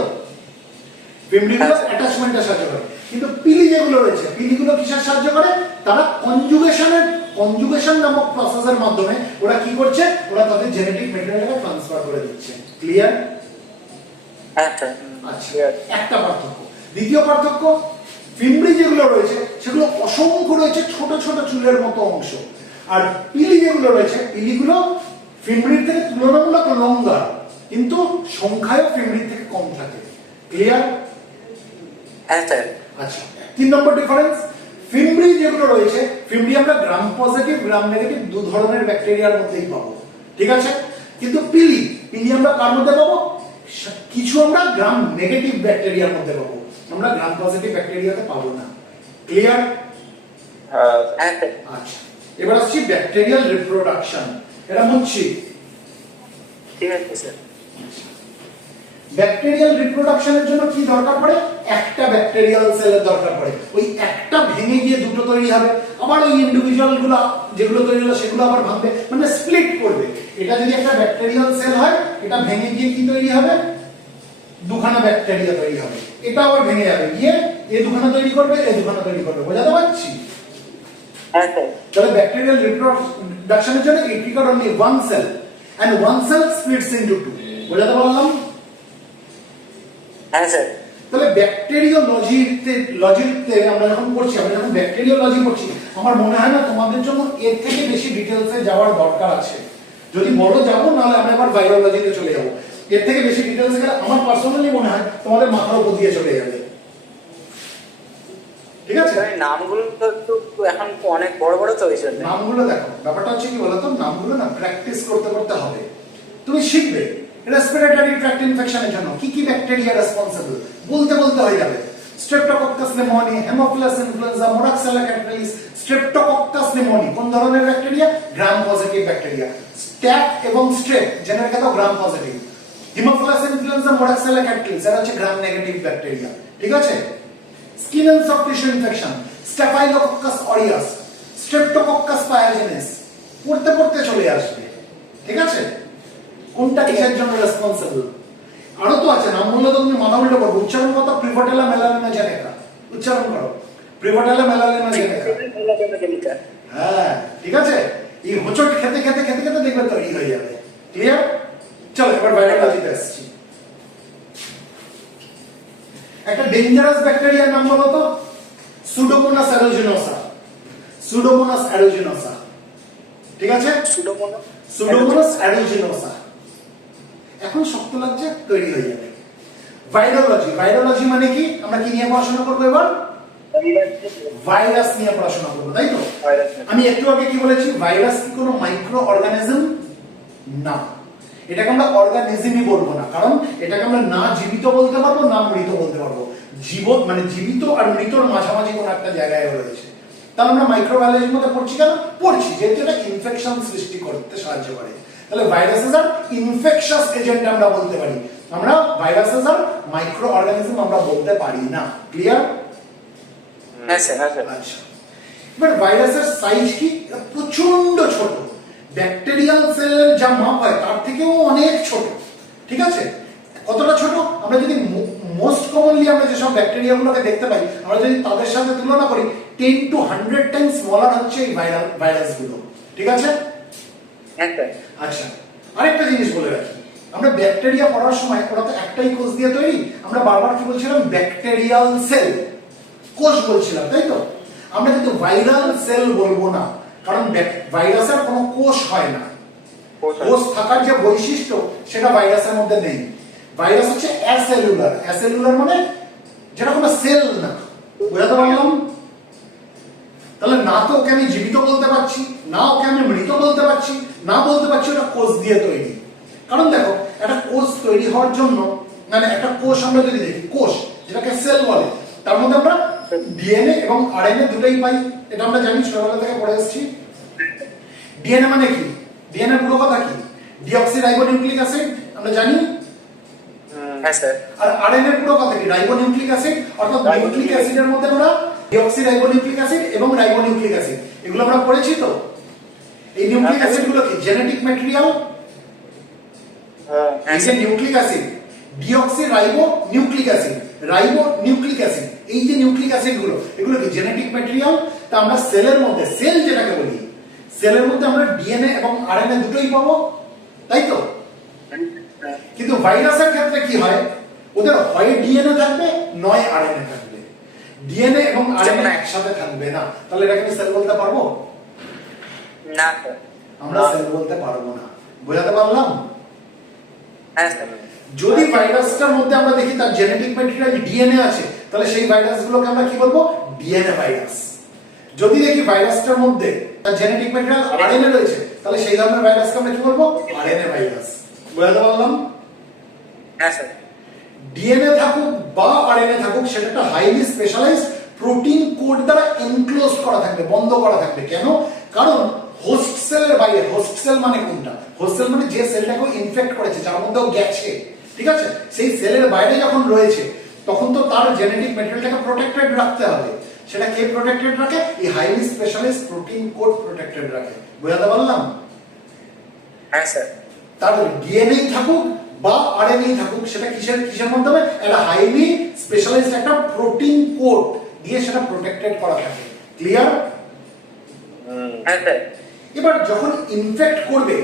ফিমব্রি গুলো অ্যাটাচমেন্টে সাহায্য করে, কিন্তু পিলি যেগুলো রয়েছে, পিলি গুলো কিসের সাহায্য করে? তারা কনজুগেশন নামক প্রসেসের মাধ্যমে ওরা কি করছে? ওরা তাদের জেনেটিক ম্যাটেরিয়ালকে ট্রান্সফার করে দিচ্ছে। ক্লিয়ার? হ্যাঁ স্যার। আচ্ছা, একটা পার্থক্য। দ্বিতীয় পার্থক্য, ফিমব্রি যেগুলো রয়েছে সেগুলো অসংখ্য রয়েছে ছোট ছোট চুলের মতো অংশ, আর পিলি যেগুলো রয়েছে, পিলিগুলো ফিমব্রির থেকে তুলনামূলক লম্বা, কিন্তু সংখ্যায় ফিমব্রির থেকে কম থাকে। ক্লিয়ার? হ্যাঁ স্যার। আচ্ছা, 3 নম্বর ডিফারেন্স, ফিমব্রি যেগুলো রয়েছে, ফিমব্রি আমরা গ্রাম পজিটিভ গ্রাম নেগেটিভ দু ধরনের ব্যাকটেরিয়ার মধ্যেই পাবো, ঠিক আছে? কিন্তু পিলি আমরা কার মধ্যে পাবো? কিছু আমরা গ্রাম নেগেটিভ ব্যাকটেরিয়ার মধ্যে পাবো, আমরা গ্রাম পজিটিভ ব্যাকটেরিয়াতে পাবো না। ক্লিয়ার? হ্যাঁ হ্যাঁ স্যার। আচ্ছা, এবার আসছি ব্যাকটেরিয়াল রিপ্রোডাকশন। এটা মুচ্ছি। ঠিক আছে স্যার। ব্যাকটেরিয়াল রিপ্রোডাকশনের জন্য কি দরকার পড়ে? একটা ব্যাকটেরিয়াল সেলের দরকার পড়ে। ওই একটা ভেঙে গিয়ে দুটো তৈরি হবে, আবার ওই ইন্ডিভিজুয়াল গুলো যেগুলো তৈরি হলো সেগুলো আবার ভাঙবে, মানে স্প্লিট করবে। এটা যদি একটা ব্যাকটেরিয়াল সেল হয়, এটা ভেঙে গিয়ে কি তৈরি হবে? দুখানা ব্যাকটেরিয়া তৈরি হবে। এটা আবার ভেঙে যাবে, গিয়ে এ দুখানা তৈরি করবে, এ দুখানা তৈরি করবে। বোঝাতে পারছি? হ্যাঁ স্যার। তাহলে ব্যাকটেরিয়াল রিপ্রোডাকশনের জন্য it requires only one cell and one cell splits into two. বোঝাতে পারলাম? হ্যাঁ স্যার। তাহলে ব্যাকটেরিওলজিতে আমরা যখন পড়ছি, আমরা যখন ব্যাকটেরিওলজি পড়ছি, আমার মনে হয় না তোমাদের জন্য এর থেকে বেশি ডিটেলসে যাওয়ার দরকার আছে। যদি বড় যাবো, নাহলে আমরা এবার ভাইরোলজিতে চলে যাবো। এর থেকে বেশি ডিটেলসে গেলে আমার পার্সোনালি মনে হয় তোমাদের মাথার উপর দিয়ে চলে যাবে। ঠিক আছে? স্যার, এই নামগুলো তো একটু এখন অনেক বড় বড় তো হয়েছে। নামগুলো দেখো, ব্যাপারটা হচ্ছে কি বলতো, নামগুলো না প্র্যাকটিস করতে করতে হবে। তুমি শিখবে রেসপিরেটরি ট্র্যাক্ট ইনফেকশনের জন্য কি কি ব্যাকটেরিয়া রেসপন্সিবল, বলতে বলতে হয়ে যাবে। Streptococcus pneumoniae, Haemophilus influenzae, Moraxella catarrhalis. Streptococcus pneumoniae কোন ধরনের bacteria? Gram positive bacteria. Staph এবং স্ট্রেপ জেনে রেখে দাও, gram positive. Haemophilus influenzae, Moraxella catarrhalis এরা হচ্ছে গ্রাম নেগেটিভ ব্যাকটেরিয়া, ঠিক আছে? Skin and soft tissue infection, Staphylococcus aureus, Streptococcus pyogenes, পড়তে পড়তে চলে আসবে, ঠিক আছে? কোনটা কিসের জন্য রেসপন্সিবল? আরো তো আছে, নাম বললে তো তুমি মাথা উল্টো করবে। উচ্চারণ কত? প্রিভোটেলা মেলালিনা জেনেকা। উচ্চারণ করো, প্রিভোটেলা মেলালিনা জেনেকা। হ্যাঁ, ঠিক আছে? এই হোঁচট খেতে খেতে খেতে খেতে দেখবে তৈরি হয়ে যাবে। ক্লিয়ার? চলো এবার ভাইরালজিতে আসছি। একটা ডেঞ্জারাস ব্যাকটেরিয়ার নাম বলো তো। সুডোমোনাস অ্যারুজিনোসা। সুডোমোনাস অ্যারুজিনোসা। ঠিক আছে? সুডোমোনাস অ্যারুজিনোসা। এখন শক্ত লাগছে, তৈরি হয়ে যাবে। ভাইরোলজি। ভাইরোলজি মানে কি? আমরা কি নিয়ে পড়াশোনা করবো এবার? ভাইরাস নিয়ে পড়াশোনা করবো, তাই তো? আমি একটু আগে কি বলেছি? ভাইরাস কি কোনো মাইক্রো অর্গানিজম? না, এটাকে আমরা অর্গানিজমই বলবো না, কারণ এটাকে আমরা না জীবিত বলতে পারবো না মৃত বলতে পারবো। মানে জীবিত আর মৃতর মাঝামাঝি কোনো একটা জায়গায় রয়েছে। তাহলে আমরা মাইক্রোবায়োলজির মধ্যে পড়ছি কেন? পড়ছি যেহেতু এটা ইনফেকশন সৃষ্টি করতে সাহায্য করে। তাহলে ভাইরাসেস আর ইনফেকশাস এজেন্ট আমরা বলতে পারি। আমরা ভাইরাসেস আর মাইক্রো অর্গানিজম আমরা বলতে পারি না। ক্লিয়ার? হ্যাঁ স্যার। আচ্ছা, এবার ভাইরাসের সাইজ কি? প্রচন্ড ছোট। ব্যাকটেরিয়াল সেলের যা মাপ হয় তার থেকেও অনেক ছোট। ঠিক আছে? কতটা ছোট? আমরা যদি মোস্ট কমনলি আমরা যেসব ব্যাকটেরিয়াগুলোকে দেখতে পাই, আমরা যদি তাদের সাথে তুলনা করি, 10 to 100 টাইমস স্মলার হচ্ছে এই ভাইরাসগুলো। ঠিক আছে? আচ্ছা, আরেকটা জিনিস বলে রাখি, আমরা ব্যাকটেরিয়া পড়ার সময় ওরা তো একটাই কোষ দিয়ে তৈরি। আমরা বারবার কি বলছিলাম? ব্যাকটেরিয়াল সেল, কোষ বলছিলাম, তাই তো? আমরা কিন্তু ভাইরাল সেল বলবো না, কারণ ভাইরাসের কোনো কোষ হয় না। কোষ থাকার যে বৈশিষ্ট্য সেটা ভাইরাসের মধ্যে নেই। ভাইরাস হচ্ছে অ্যাসেলুলার। অ্যাসেলুলার মানে যেটা কোনো সেল না। বুঝাতে পারলাম? তাহলে না তো ওকে আমি জীবিত বলতে পারছি, না ওকে আমি মৃত বলতে পারছি, না বলতে পারছি ওটা কোষ দিয়ে তৈরি। কারণ দেখো, একটা কোষ তৈরি হওয়ার জন্য, মানে একটা কোষ আমরা যদি দেখি, কোষ যেটাকে সেল বলে, তার মধ্যে আমরা ডিএনএ এবং আরএনএ দুটোই পাই। এটা আমরা জানি, ছোটবেলা থেকে পড়ে এসেছি। ডিএনএ মানে কি? ডিএনএ পুরো কথা কি? ডিঅক্সিরাইবোনিউক্লিক অ্যাসিড, আমরা জানি। হ্যাঁ স্যার। আর আরএনএ পুরো কথা কি? Ribonucleic acid. অর্থাৎ নিউক্লিক অ্যাসিডের মধ্যে আমরা ডিঅক্সিরাইবোনিউক্লিক অ্যাসিড এবং রাইবোনিউক্লিক অ্যাসিড, এগুলো আমরা পড়েছি তো। এই নিউক্লিক অ্যাসিড গুলো কি? Genetic material. এই যে nucleic acid, deoxyribo nucleic acid, ribo nucleic acid, এই যে নিউক্লিক অ্যাসিড গুলো, এগুলো কি? Genetic material. তা আমরা সেলের মধ্যে, সেল যেটাকে বলি, সেলের মধ্যে আমরা ডিএনএ এবং আরএনএ দুটোই পাবো, তাই তো? কিন্তু ভাইরাসের ক্ষেত্রে কি হয়? ওদের হয় ডিএনএ থাকবে, নয় আরএনএ থাকবে। ডিএনএ এবং আরএনএ একসাথে থাকবে না। তাহলে এটাকে আমি সেল বলতে পারবো না? আমরা সেল বলতে পারবো না। বোঝাতে পারলাম? হ্যাঁ স্যার। যদি ভাইরাসটার মধ্যে আমরা দেখি তার জেনেটিক ম্যাটেরিয়াল ডিএনএ আছে, তাহলে সেই ভাইরাসগুলোকে আমরা কি বলবো? DNA virus. যদি দেখি ভাইরাসটার মধ্যে তার জেনেটিক ম্যাটেরিয়াল আরএনএ রয়েছে, তাহলে সেই ধরনের ভাইরাসকে আমরা কি বলবো? RNA virus. বোঝাতে পারলাম? হ্যাঁ স্যার। ডিএনএ থাকুক বা আরএনএ থাকুক, সেটা একটা হাইলি স্পেশালাইজড প্রোটিন কোড দ্বারা এনক্লোজ করা থাকবে, বন্ধ করা থাকবে। কেন? কারণ হোস্ট সেলের বাইরে, হোস্ট সেল মানে কোনটা? হোস্ট সেল মানে যে সেলটাকে ইনফেক্ট করেছে, যার মধ্যেও গেছে, ঠিক আছে, সেই সেলের বাইরে যখন রয়েছে, তখন তো তার জেনেটিক ম্যাটেরিয়ালটাকে প্রোটেক্টেড রাখতে হবে। সেটা কে প্রোটেক্টেড রাখে? এই highly specialised protein coat protected রাখে। বোঝাতে পারলাম? হ্যাঁ স্যার। তার ডিএনএ থাকুক বা আরএনএ থাকুক, সেটা কিসের মাধ্যমে? একটা হাইলি স্পেশালাইজড একটা প্রোটিন কোড দিয়ে সেটা প্রোটেক্টেড করা থাকে। ক্লিয়ার? হ্যাঁ স্যার। এবার যখন ইনফেক্ট করবে,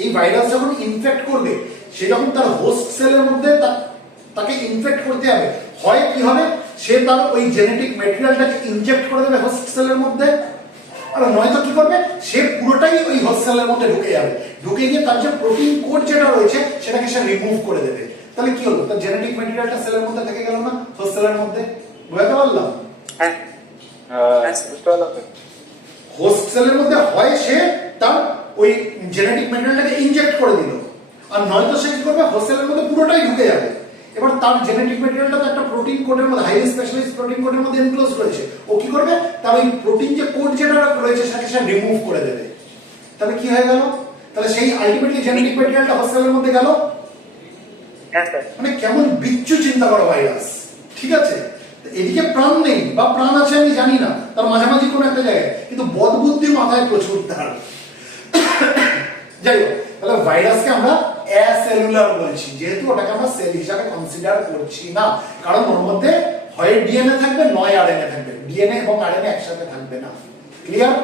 এই ভাইরাস যখন ইনফেক্ট করবে, সে যখন তার হোস্ট সেলের মধ্যে তাকে ইনফেক্ট করতে হবে, হয় কি হবে? সে তার ওই জেনেটিক ম্যাটেরিয়ালটাকে ইনজেক্ট করে দেবে হোস্ট সেলের মধ্যে, আর নয়তো কি করবে? সে পুরোটাই ওই হোস্ট সেলের মধ্যে ঢুকে যাবে। ঢুকে গিয়ে তার যে প্রোটিন কোড যেটা রয়েছে সেটাকে সে রিমুভ করে দেবে। তাহলে কি হলো? তার জেনেটিক ম্যাটেরিয়ালটা সেলের মধ্যে থেকে গেল না, হোস্ট সেলের মধ্যে। বুঝতে পারলাম? হ্যাঁ। বুঝতে পারলাম। হোস্ট সেলের মধ্যে হয় সে তার ওই জেনেটিক ম্যাটেরিয়ালটাকে ইনজেক্ট করে দিল, আর নয়তো সে কি করবে? হোস্ট সেলের মধ্যে পুরোটাই ঢুকে যাবে। এবার তার জেনেটিক ম্যাটেরিয়ালটা তো একটা প্রোটিন কোডের মধ্যে, হাইলি স্পেশালাইজড প্রোটিন কোডের মধ্যে এনক্লোজ রয়েছে। ও কি করবে? তার ওই প্রোটিন যে কোড যেটা রয়েছে সেটাকে সে রিমুভ করে দেবে। তাহলে কি হয়ে গেল? তাহলে সেই আলটিমেটলি জেনেটিক ম্যাটেরিয়ালটা হোস্ট সেলের মধ্যে গেল। হ্যাঁ স্যার। মানে কেমন বিচ্ছু চিন্তা করো ভাইরাস, ঠিক আছে? এদিকে প্রাণ নেই বা প্রাণ আছে আমি জানি না, তার মাঝামাঝি কোনো একটা জায়গায়, কিন্তু বদবুদ্ধি মাথায় প্রচুর তার। যাই হোক, তাহলে ভাইরাসকে আমরা অ্যাসেলুলার বলছি, যেহেতু ওটাকে আমরা সেল হিসাবে কনসিডার করছি না, কারণ ওর মধ্যে হয় ডিএনএ থাকবে, নয় আরএনএ থাকবে। ডিএনএ এবং আরএনএ একসাথে থাকবে না। ক্লিয়ার?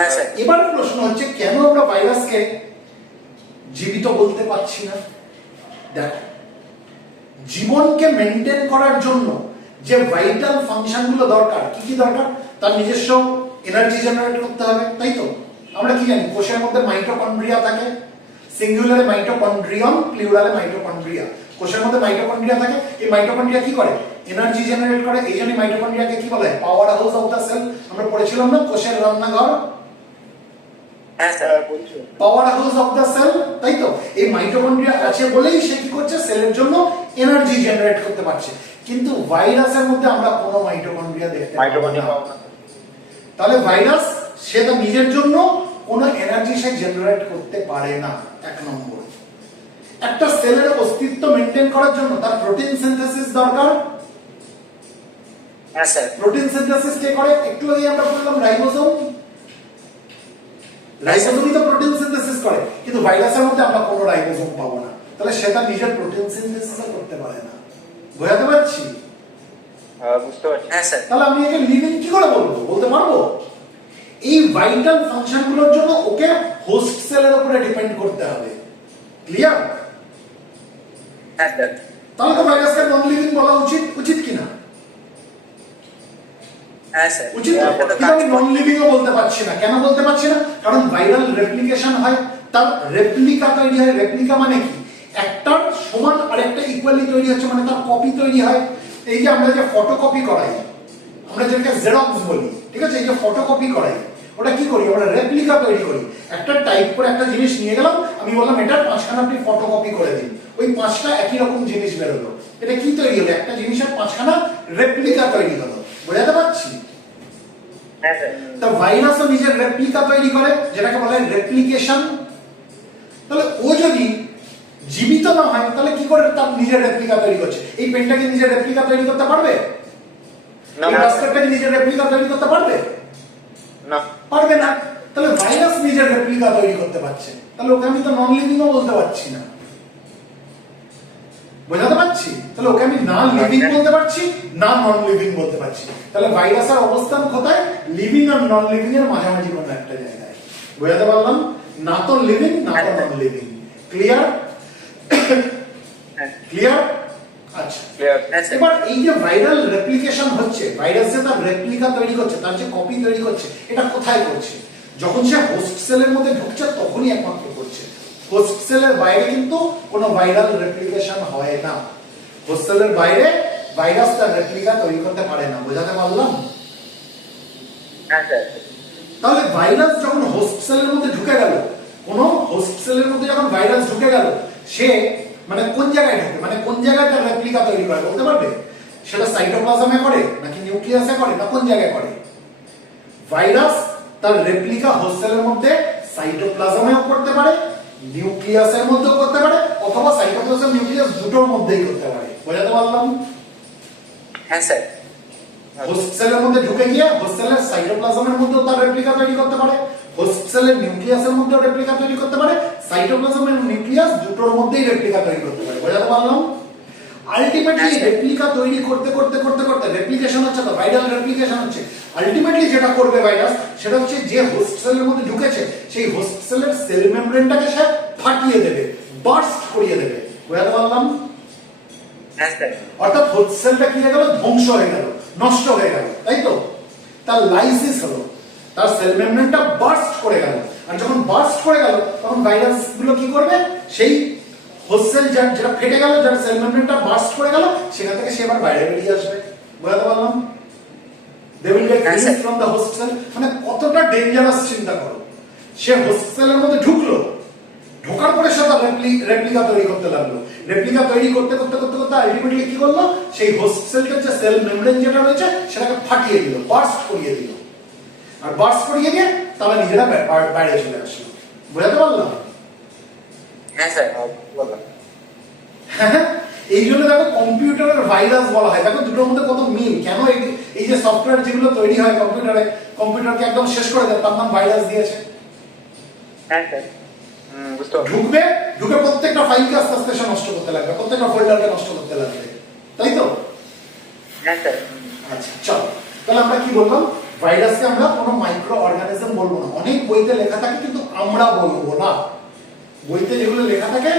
হ্যাঁ স্যার। এবার প্রশ্ন হচ্ছে কেন আমরা ভাইরাসকে জীবিত বলতে পারছি না? দেখো, জীবনকে মেনটেন করার জন্য যে ভাইটাল ফাংশন গুলো দরকার, কি কি দরকার? তার নিজস্ব এনার্জি জেনারেট করতে হবে, তাই তো? আমরা কি জানি কোষের মধ্যে মাইটোকন্ড্রিয়া থাকে, সিঙ্গুলারে মাইটোকন্ড্রিয়ন, প্লুরালে মাইটোকন্ড্রিয়া। কোষের মধ্যে মাইটোকন্ড্রিয়া থাকে, এই মাইটোকন্ড্রিয়া কি করে? এনার্জি জেনারেট করে। এই জন্য মাইটোকন্ড্রিয়াকে কি বলে? Power house of the cell. আমরা পড়েছিলাম না কোষের রান্নাঘর, হ্যাঁ sir. Power house of the cell, তাই তো? এই মাইটোকন্ড্রিয়া আছে বলেই সে কি করছে? সেলের জন্য এনার্জি জেনারেট করতে পারছে। কিন্তু ভাইরাসের মধ্যে আমরা কোনো মাইটোকন্ড্রিয়া দেখতে পাই না। তাহলে ভাইরাস সে তার নিজের জন্য কোনো এনার্জি সে জেনারেট করতে পারে না। এক নম্বর, একটা সেলের অস্তিত্ব মেনটেন করার জন্য তার প্রোটিন সিনথেসিস দরকার। হ্যাঁ স্যার। প্রোটিন সিনথেসিস কে করে? একটু আগে আমরা বললাম রাইবোসোম। রাইবোসোমই তো প্রোটিন সিনথেসিস করে, কিন্তু ভাইরাসের মধ্যে আমরা কোনো রাইবোসোম পাবো না। তাহলে সে তার নিজের প্রোটিন সিনথেসিস করতে পারে না। বোঝাতে পারছি? বুঝতে পারছি। হ্যাঁ স্যার। তাহলে আমি একে লিভিং কি করে বলবো? বলতে পারবো? এই ভাইটাল ফাংশন গুলোর জন্য ওকে হোস্ট সেলের উপরে ডিপেন্ড করতে হবে। ক্লিয়ার? হ্যাঁ স্যার। তাহলে তো ভাইরাসকে নন লিভিং বলা উচিত, উচিত কিনা? হ্যাঁ স্যার। উচিত। কিন্তু আমি নন লিভিং ও বলতে পারছি না। কেন বলতে পারছি না? কারণ ভাইরাল রেপ্লিকেশন হয়, তার রেপ্লিকা তৈরি হয়। রেপ্লিকা মানে কি? একটার সমান আরেকটা ইকুয়ালি তৈরি হচ্ছে, মানে তার কপি তৈরি হয়। এই যে আমরা যে ফটোকপি করাই, আমরা যেটাকে জেরক্স বলি, ঠিক আছে? এই যে ফটোকপি করাই, ওটা কি করি? আমরা রেপ্লিকা তৈরি করি। একটা টাইপ করে একটা জিনিস নিয়ে গেলাম, আমি বললাম এটার 5খানা আপনি ফটোকপি করে দিন, ওই 5টা একই রকম জিনিস বেরোলো। এটা কি তৈরি হলো? একটা জিনিসের 5খানা রেপ্লিকা তৈরি হলো। বোঝাতে পারছি? হ্যাঁ স্যার। তা ভাইরাসও নিজের রেপ্লিকা তৈরি করে, যেটাকে বলে রেপ্লিকেশন। তাহলে ও যদি জীবিত না হয়, তাহলে কি করে তার নিজের রেপ্লিকা তৈরি করছে? এই পেনটাকে নিজের রেপ্লিকা তৈরি করতে পারবে? এই বাস্কেটটাকে নিজের রেপ্লিকা তৈরি করতে পারবে? না। পারবে না। তাহলে ভাইরাস নিজের রেপ্লিকা তৈরি করতে পারছে, তাহলে ওকে আমি তো নন লিভিংও বলতে পারছি না। বোঝাতে পারছি? তাহলে ওকে আমি না লিভিং বলতে পারছি, না নন লিভিং বলতে পারছি। তাহলে ভাইরাসের অবস্থান কোথায়? লিভিং আর নন লিভিং এর মাঝামাঝি কোনো একটা জায়গায়। বোঝাতে পারলাম? না তো লিভিং, না তো নন লিভিং। ক্লিয়ার? ক্লিয়ার? আচ্ছা। এবার এই যে ভাইরাল রেপ্লিকেশন হচ্ছে, ভাইরাস যে তার রেপ্লিকা তৈরি করছে, তার যে কপি তৈরি করছে, এটা কোথায় করছে? যখন সে হোস্ট সেলের মধ্যে ঢুকছে তখনই একমাত্র করছে। হোস্ট সেলের বাইরে কিন্তু কোনো ভাইরাল রেপ্লিকেশন হয় না। হোস্ট সেলের বাইরে ভাইরাস তার রেপ্লিকা তৈরি করতে পারে না। বোঝাতে পারলাম? হ্যাঁ স্যার। তাহলে ভাইরাস যখন হোস্ট সেলের মধ্যে ঢুকে গেল, কোন হোস্ট সেলের মধ্যে যখন ভাইরাস ঢুকে গেল, সে মানে কোন জায়গায় ঢোকে, মানে কোন জায়গায় তার রেপ্লিকা তৈরি করে বলতে পারবে? সেটা সাইটোপ্লাজমে করে, নাকি নিউক্লিয়াসে করে, না কোন জায়গায় করে? ভাইরাস তার রেপ্লিকা হোস্ট সেলের মধ্যে সাইটোপ্লাজমেও করতে পারে, নিউক্লিয়াসের মধ্যেও করতে পারে, অথবা সাইটোপ্লাজম নিউক্লিয়াস দুটোর মধ্যেই করতে পারে। বোঝাতে পারলাম? হ্যাঁ স্যার। হোস্ট সেলের মধ্যে ঢুকে গিয়ে হোস্ট সেলের সাইটোপ্লাজমের মধ্যেও তার রেপ্লিকা তৈরি করতে পারে, হোস্ট সেলের নিউক্লিয়াসের মধ্যেও রেপ্লিকা তৈরি করতে পারে, সাইটোপ্লাজম এবং নিউক্লিয়াস দুটোর মধ্যেই রেপ্লিকা তৈরি করতে পারে। বোঝাতে পারলাম? আলটিমেটলি রেপ্লিকা তৈরি করতে করতে করতে করতে রেপ্লিকেশন হচ্ছে, তো ভাইরাল রেপ্লিকেশন হচ্ছে। আলটিমেটলি যেটা করবে ভাইরাস, সেটা হচ্ছে যে হোস্ট সেলের মধ্যে ঢুকেছে সেই হোস্ট সেলের সেল মেমব্রেনটাকে সে ফাটিয়ে দেবে, বার্স্ট করিয়ে দেবে। বোঝাতে পারলাম? হ্যাঁ স্যার। অর্থাৎ হোস্ট সেলটা কি হয়ে গেল? ধ্বংস হয়ে গেল, নষ্ট হয়ে গেল, তাই তো? তার লাইসিস হলো, তার সেল মেমব্রেনটা বার্স্ট করে গেল। আর যখন বার্স্ট করে গেল, তখন ভাইরাস গুলো কি করবে? সেই হোস্ট সেল যেটা ফেটে গেল, যার সেল মেমব্রেনটা বার্স্ট করে গেল, সেখান থেকে সে আবার বাইরে বেরিয়ে আসবে। বোঝাতে পারলাম? they will get released from the host cell। মানে কতটা ডেঞ্জারাস চিন্তা করো। সে হোস্ট সেলের মধ্যে ঢুকলো, ঢোকার পরে সে তার রেপ্লিকা তৈরি করতে লাগলো। রেপ্লিকা তৈরি করতে করতে করতে করতে আলটিমেটলি কি করলো? সেই হোস্ট সেলটার যে সেল মেমব্রেন যেটা রয়েছে সেটাকে ফাটিয়ে দিল, বার্স্ট করিয়ে দিল। আর বার্স্ট করিয়ে দিয়ে তারা নিজেরা বাইরে চলে আসলো। বোঝাতে পারলাম? হ্যাঁ স্যার। বললাম। হ্যাঁ, এই জন্য দেখো কম্পিউটারের ভাইরাস বলা হয়। দেখো দুটোর মধ্যে কত মিল। কেন? এই যে সফটওয়্যার যেগুলো তৈরি হয় কম্পিউটারে, কম্পিউটারকে একদম শেষ করে দেয়, তার নাম ভাইরাস দিয়েছে। হ্যাঁ স্যার। বুঝতে পারছি। ঢুকবে, ঢুকে প্রত্যেকটা ফাইলকে আস্তে আস্তে সে নষ্ট করতে লাগবে, প্রত্যেকটা ফোল্ডারকে নষ্ট করতে লাগবে, তাই তো? হ্যাঁ স্যার। আচ্ছা চলো, তাহলে আমরা কি বললাম? ভাইরাসকে আমরা কোনো মাইক্রো অর্গানিজম বলবো না। অনেক বইতে লেখা থাকে কিন্তু আমরা বলবো না। বইতে যেগুলো লেখা থাকে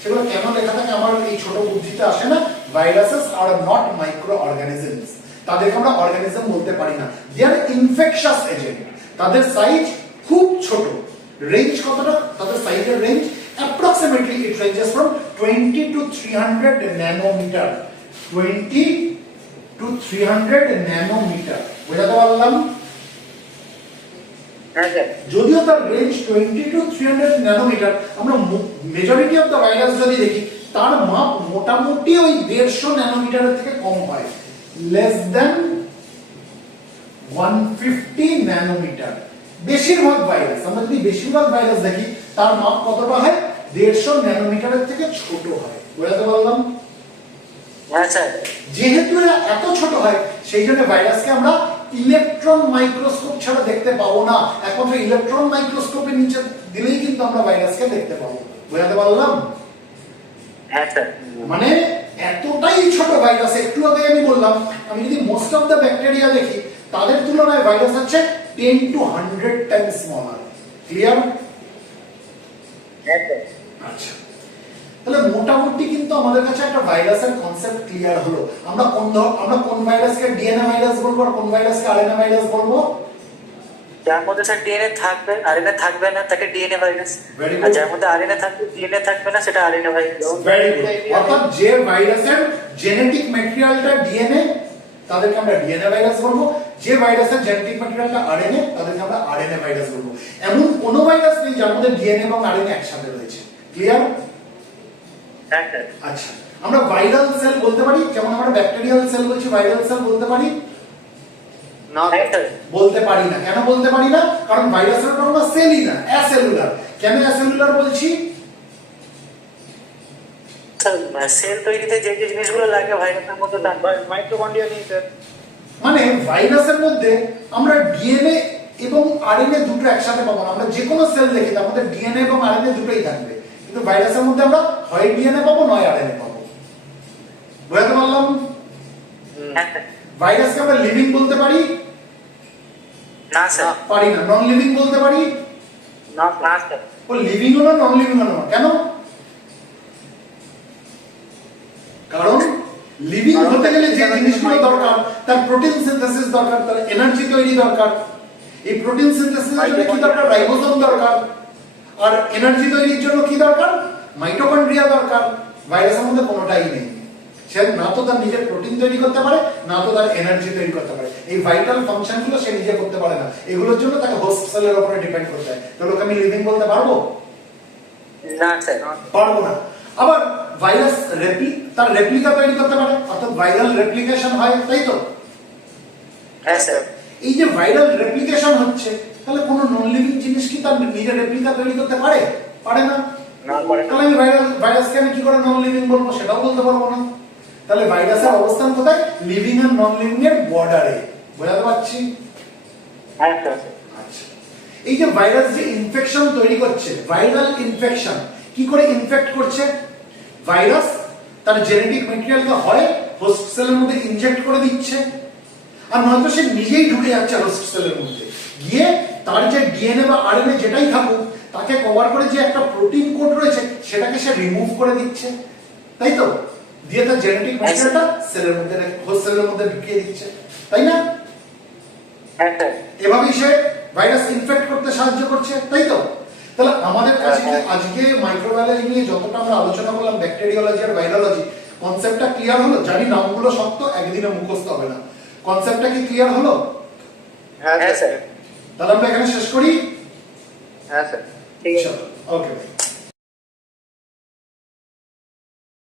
সেগুলো কেন লেখা থাকে আমার এই ছোট বুদ্ধিতে আসে না। Viruses are not micro organisms, তাদেরকে আমরা অর্গানিজম বলতে পারি না। They are infectious agent. তাদের সাইজ খুব ছোট। রেঞ্জ কতটা? তাদের সাইজের range approximately it ranges from 20 to 300 nanometre. 20 to 300 nanometre. বুঝাতে পারলাম? হ্যাঁ স্যার। যদিও তার রেঞ্জ 20 to 300 ন্যানোমিটার, আমরা মেজরিটি অফ দ্য ভাইরাস যদি দেখি তার মাপ মোটামুটি ওই 150 ন্যানোমিটারের থেকে কম হয়, লেস দ্যান 150 ন্যানোমিটার। বেশিরভাগ ভাইরাস, আমরা যদি বেশিরভাগ ভাইরাস দেখি তার মাপ কতটা হয়? 150 ন্যানোমিটারের থেকে ছোট হয়। বুঝাতে পারলাম? হ্যাঁ স্যার। যেহেতু এরা এত ছোট হয় সেই জন্য ভাইরাসকে আমরা ইলেকট্রন মাইক্রোস্কোপ ছাড়া দেখতে পাবো না। একমাত্র ইলেকট্রন মাইক্রোস্কোপের নিচে দিলেই কিন্তু আমরা ভাইরাসকে দেখতে পাবো। বুঝাতে পারলাম? হ্যাঁ স্যার। মানে এতটাই ছোট ভাইরাস। একটু আগে আমি বললাম আমি যদি মোস্ট অফ দ্য ব্যাকটেরিয়া দেখি তাদের তুলনায় ভাইরাস হচ্ছে 10 to 100 টাইমস স্মলার। ক্লিয়ার? হ্যাঁ স্যার। আচ্ছা, তাহলে মোটামুটি কিন্তু আমাদের কাছে একটা ভাইরাসের কনসেপ্ট ক্লিয়ার হলো। আমরা কোন ভাইরাসকে ডিএনএ ভাইরাস বলবো আর কোন ভাইরাসকে আরএনএ ভাইরাস বলবো? যার মধ্যে স্যার ডিএনএ থাকবে, আরএনএ থাকবে না তাকে ডিএনএ ভাইরাস। Very good. আর যার মধ্যে আরএনএ থাকবে, ডিএনএ থাকবে না সেটা আরএনএ ভাইরাস। Very good. অর্থাৎ যে ভাইরাসের জেনেটিক ম্যাটেরিয়ালটা ডিএনএ তাদেরকে আমরা ডিএনএ ভাইরাস বলবো, যে ভাইরাসের জেনেটিক ম্যাটেরিয়ালটা আরএনএ তাদেরকে আমরা আরএনএ ভাইরাস বলবো। এমন কোন ভাইরাস নেই যার মধ্যে ডিএনএ এবং আরএনএ একসাথে রয়েছে। ক্লিয়ার? হ্যাঁ স্যার। আচ্ছা, আমরা ভাইরাল সেল বলতে পারি, যেমন আমরা ব্যাকটেরিয়াল সেল বলছি, ভাইরাল সেল বলতে পারি? না হ্যাঁ স্যার। বলতে পারি না। কেন বলতে পারি না? কারণ ভাইরাসের কোনো সেলই না, অ্যাসেলুলার। কেন অ্যাসেলুলার বলছি? স্যার সেল তৈরিতে যে যে জিনিসগুলো লাগে ভাইরাসের মধ্যে তা মাইটোকন্ড্রিয়া নেই স্যার। মানে ভাইরাসের মধ্যে আমরা ডিএনএ এবং আরএনএ দুটো একসাথে পাবো না। আমরা যে কোনো সেল দেখি তার মধ্যে ডিএনএ এবং আরএনএ দুটোই থাকবে, কিন্তু ভাইরাসের মধ্যে আমরা হয় ডিএনএ পাবো নয় আরএনএ পাবো। বুঝতে পারলাম? হ্যাঁ স্যার। ভাইরাসকে আমরা লিভিং বলতে পারি? না স্যার। পারি না। নন লিভিং বলতে পারি? না স্যার। ও লিভিংও না নন লিভিংও না। কেন? কারণ লিভিং হতে গেলে যে জিনিসগুলো দরকার, তার প্রোটিন সিনথেসিস দরকার, তার এনার্জি তৈরি দরকার। এই প্রোটিন সিনথেসিসের জন্য কি দরকার? রাইবোসোম দরকার। আর এনার্জি তৈরির জন্য কি দরকার? মাইটোকন্ড্রিয়া দরকার। ভাইরাসের মধ্যে কোনোটাই নেই। সে না তো তার নিজের প্রোটিন তৈরি করতে পারে, না তো তার এনার্জি তৈরি করতে পারে। এই ভাইটাল ফাংশনগুলো সে নিজে করতে পারে না। এগুলোর জন্য তাকে হোস্ট সেলের উপরে ডিপেন্ড করতে হয়। তাহলে ওকে আমি লিভিং বলতে পারবো? না স্যার। পারবো না। আবার ভাইরাস তার রেপ্লিকা তৈরি করতে পারে, অর্থাৎ ভাইরাল রেপ্লিকেশন হয়, তাই তো? হ্যাঁ স্যার। এই যে ভাইরাল রেপ্লিকেশন হচ্ছে, তাহলে কোনো নন লিভিং জিনিস কি তার নিজের রেপ্লিকা তৈরি করতে পারে? পারে না। না পারে না। তাহলে আমি ভাইরাসকে আমি কি করে নন লিভিং বলবো সেটাও বলতে পারবো না। তাহলে ভাইরাসের অবস্থান কোথায়? লিভিং আর নন লিভিং এর বর্ডারে। বোঝাতে পারছি? হ্যাঁ স্যার। আচ্ছা, এই যে ভাইরাস যে ইনফেকশন তৈরি করছে, ভাইরাল ইনফেকশন কি করে ইনফেক্ট করছে? ভাইরাস তার জেনেটিক ম্যাটেরিয়ালকে হয় হোস্ট সেলের মধ্যে ইনজেক্ট করে দিচ্ছে, আর নয়তো সে নিজেই ঢুকে যাচ্ছে হোস্ট সেলের মধ্যে, গিয়ে তার যে ডিএনএ বা আরএনএ যেটাই থাকুক তাকে কভার করে যে একটা প্রোটিন কোড রয়েছে সেটাকে সে রিমুভ করে দিচ্ছে, তাই তো? দিয়ে তার জেনেটিক ম্যাটেরিয়ালটা সেলের মধ্যে হোস্ট সেলের মধ্যে ঢুকিয়ে দিচ্ছে, তাই না? হ্যাঁ স্যার। এভাবেই সে ভাইরাস ইনফেক্ট করতে সাহায্য করছে, তাই তো? তাহলে আমাদের কাছে আজকে মাইক্রোবায়োলজি নিয়ে যতটা আমরা আলোচনা করলাম, ব্যাকটেরিওলজি আর ভাইরোলজি, কনসেপ্টটা ক্লিয়ার হলো? জানি নামগুলো শক্ত, একদিনে মুখস্থ হবে না। কনসেপ্টটা কি ক্লিয়ার হলো? হ্যাঁ স্যার। তাহলে আমরা এখানে শেষ করি। হ্যাঁ স্যার। ঠিক আছে। ওকে।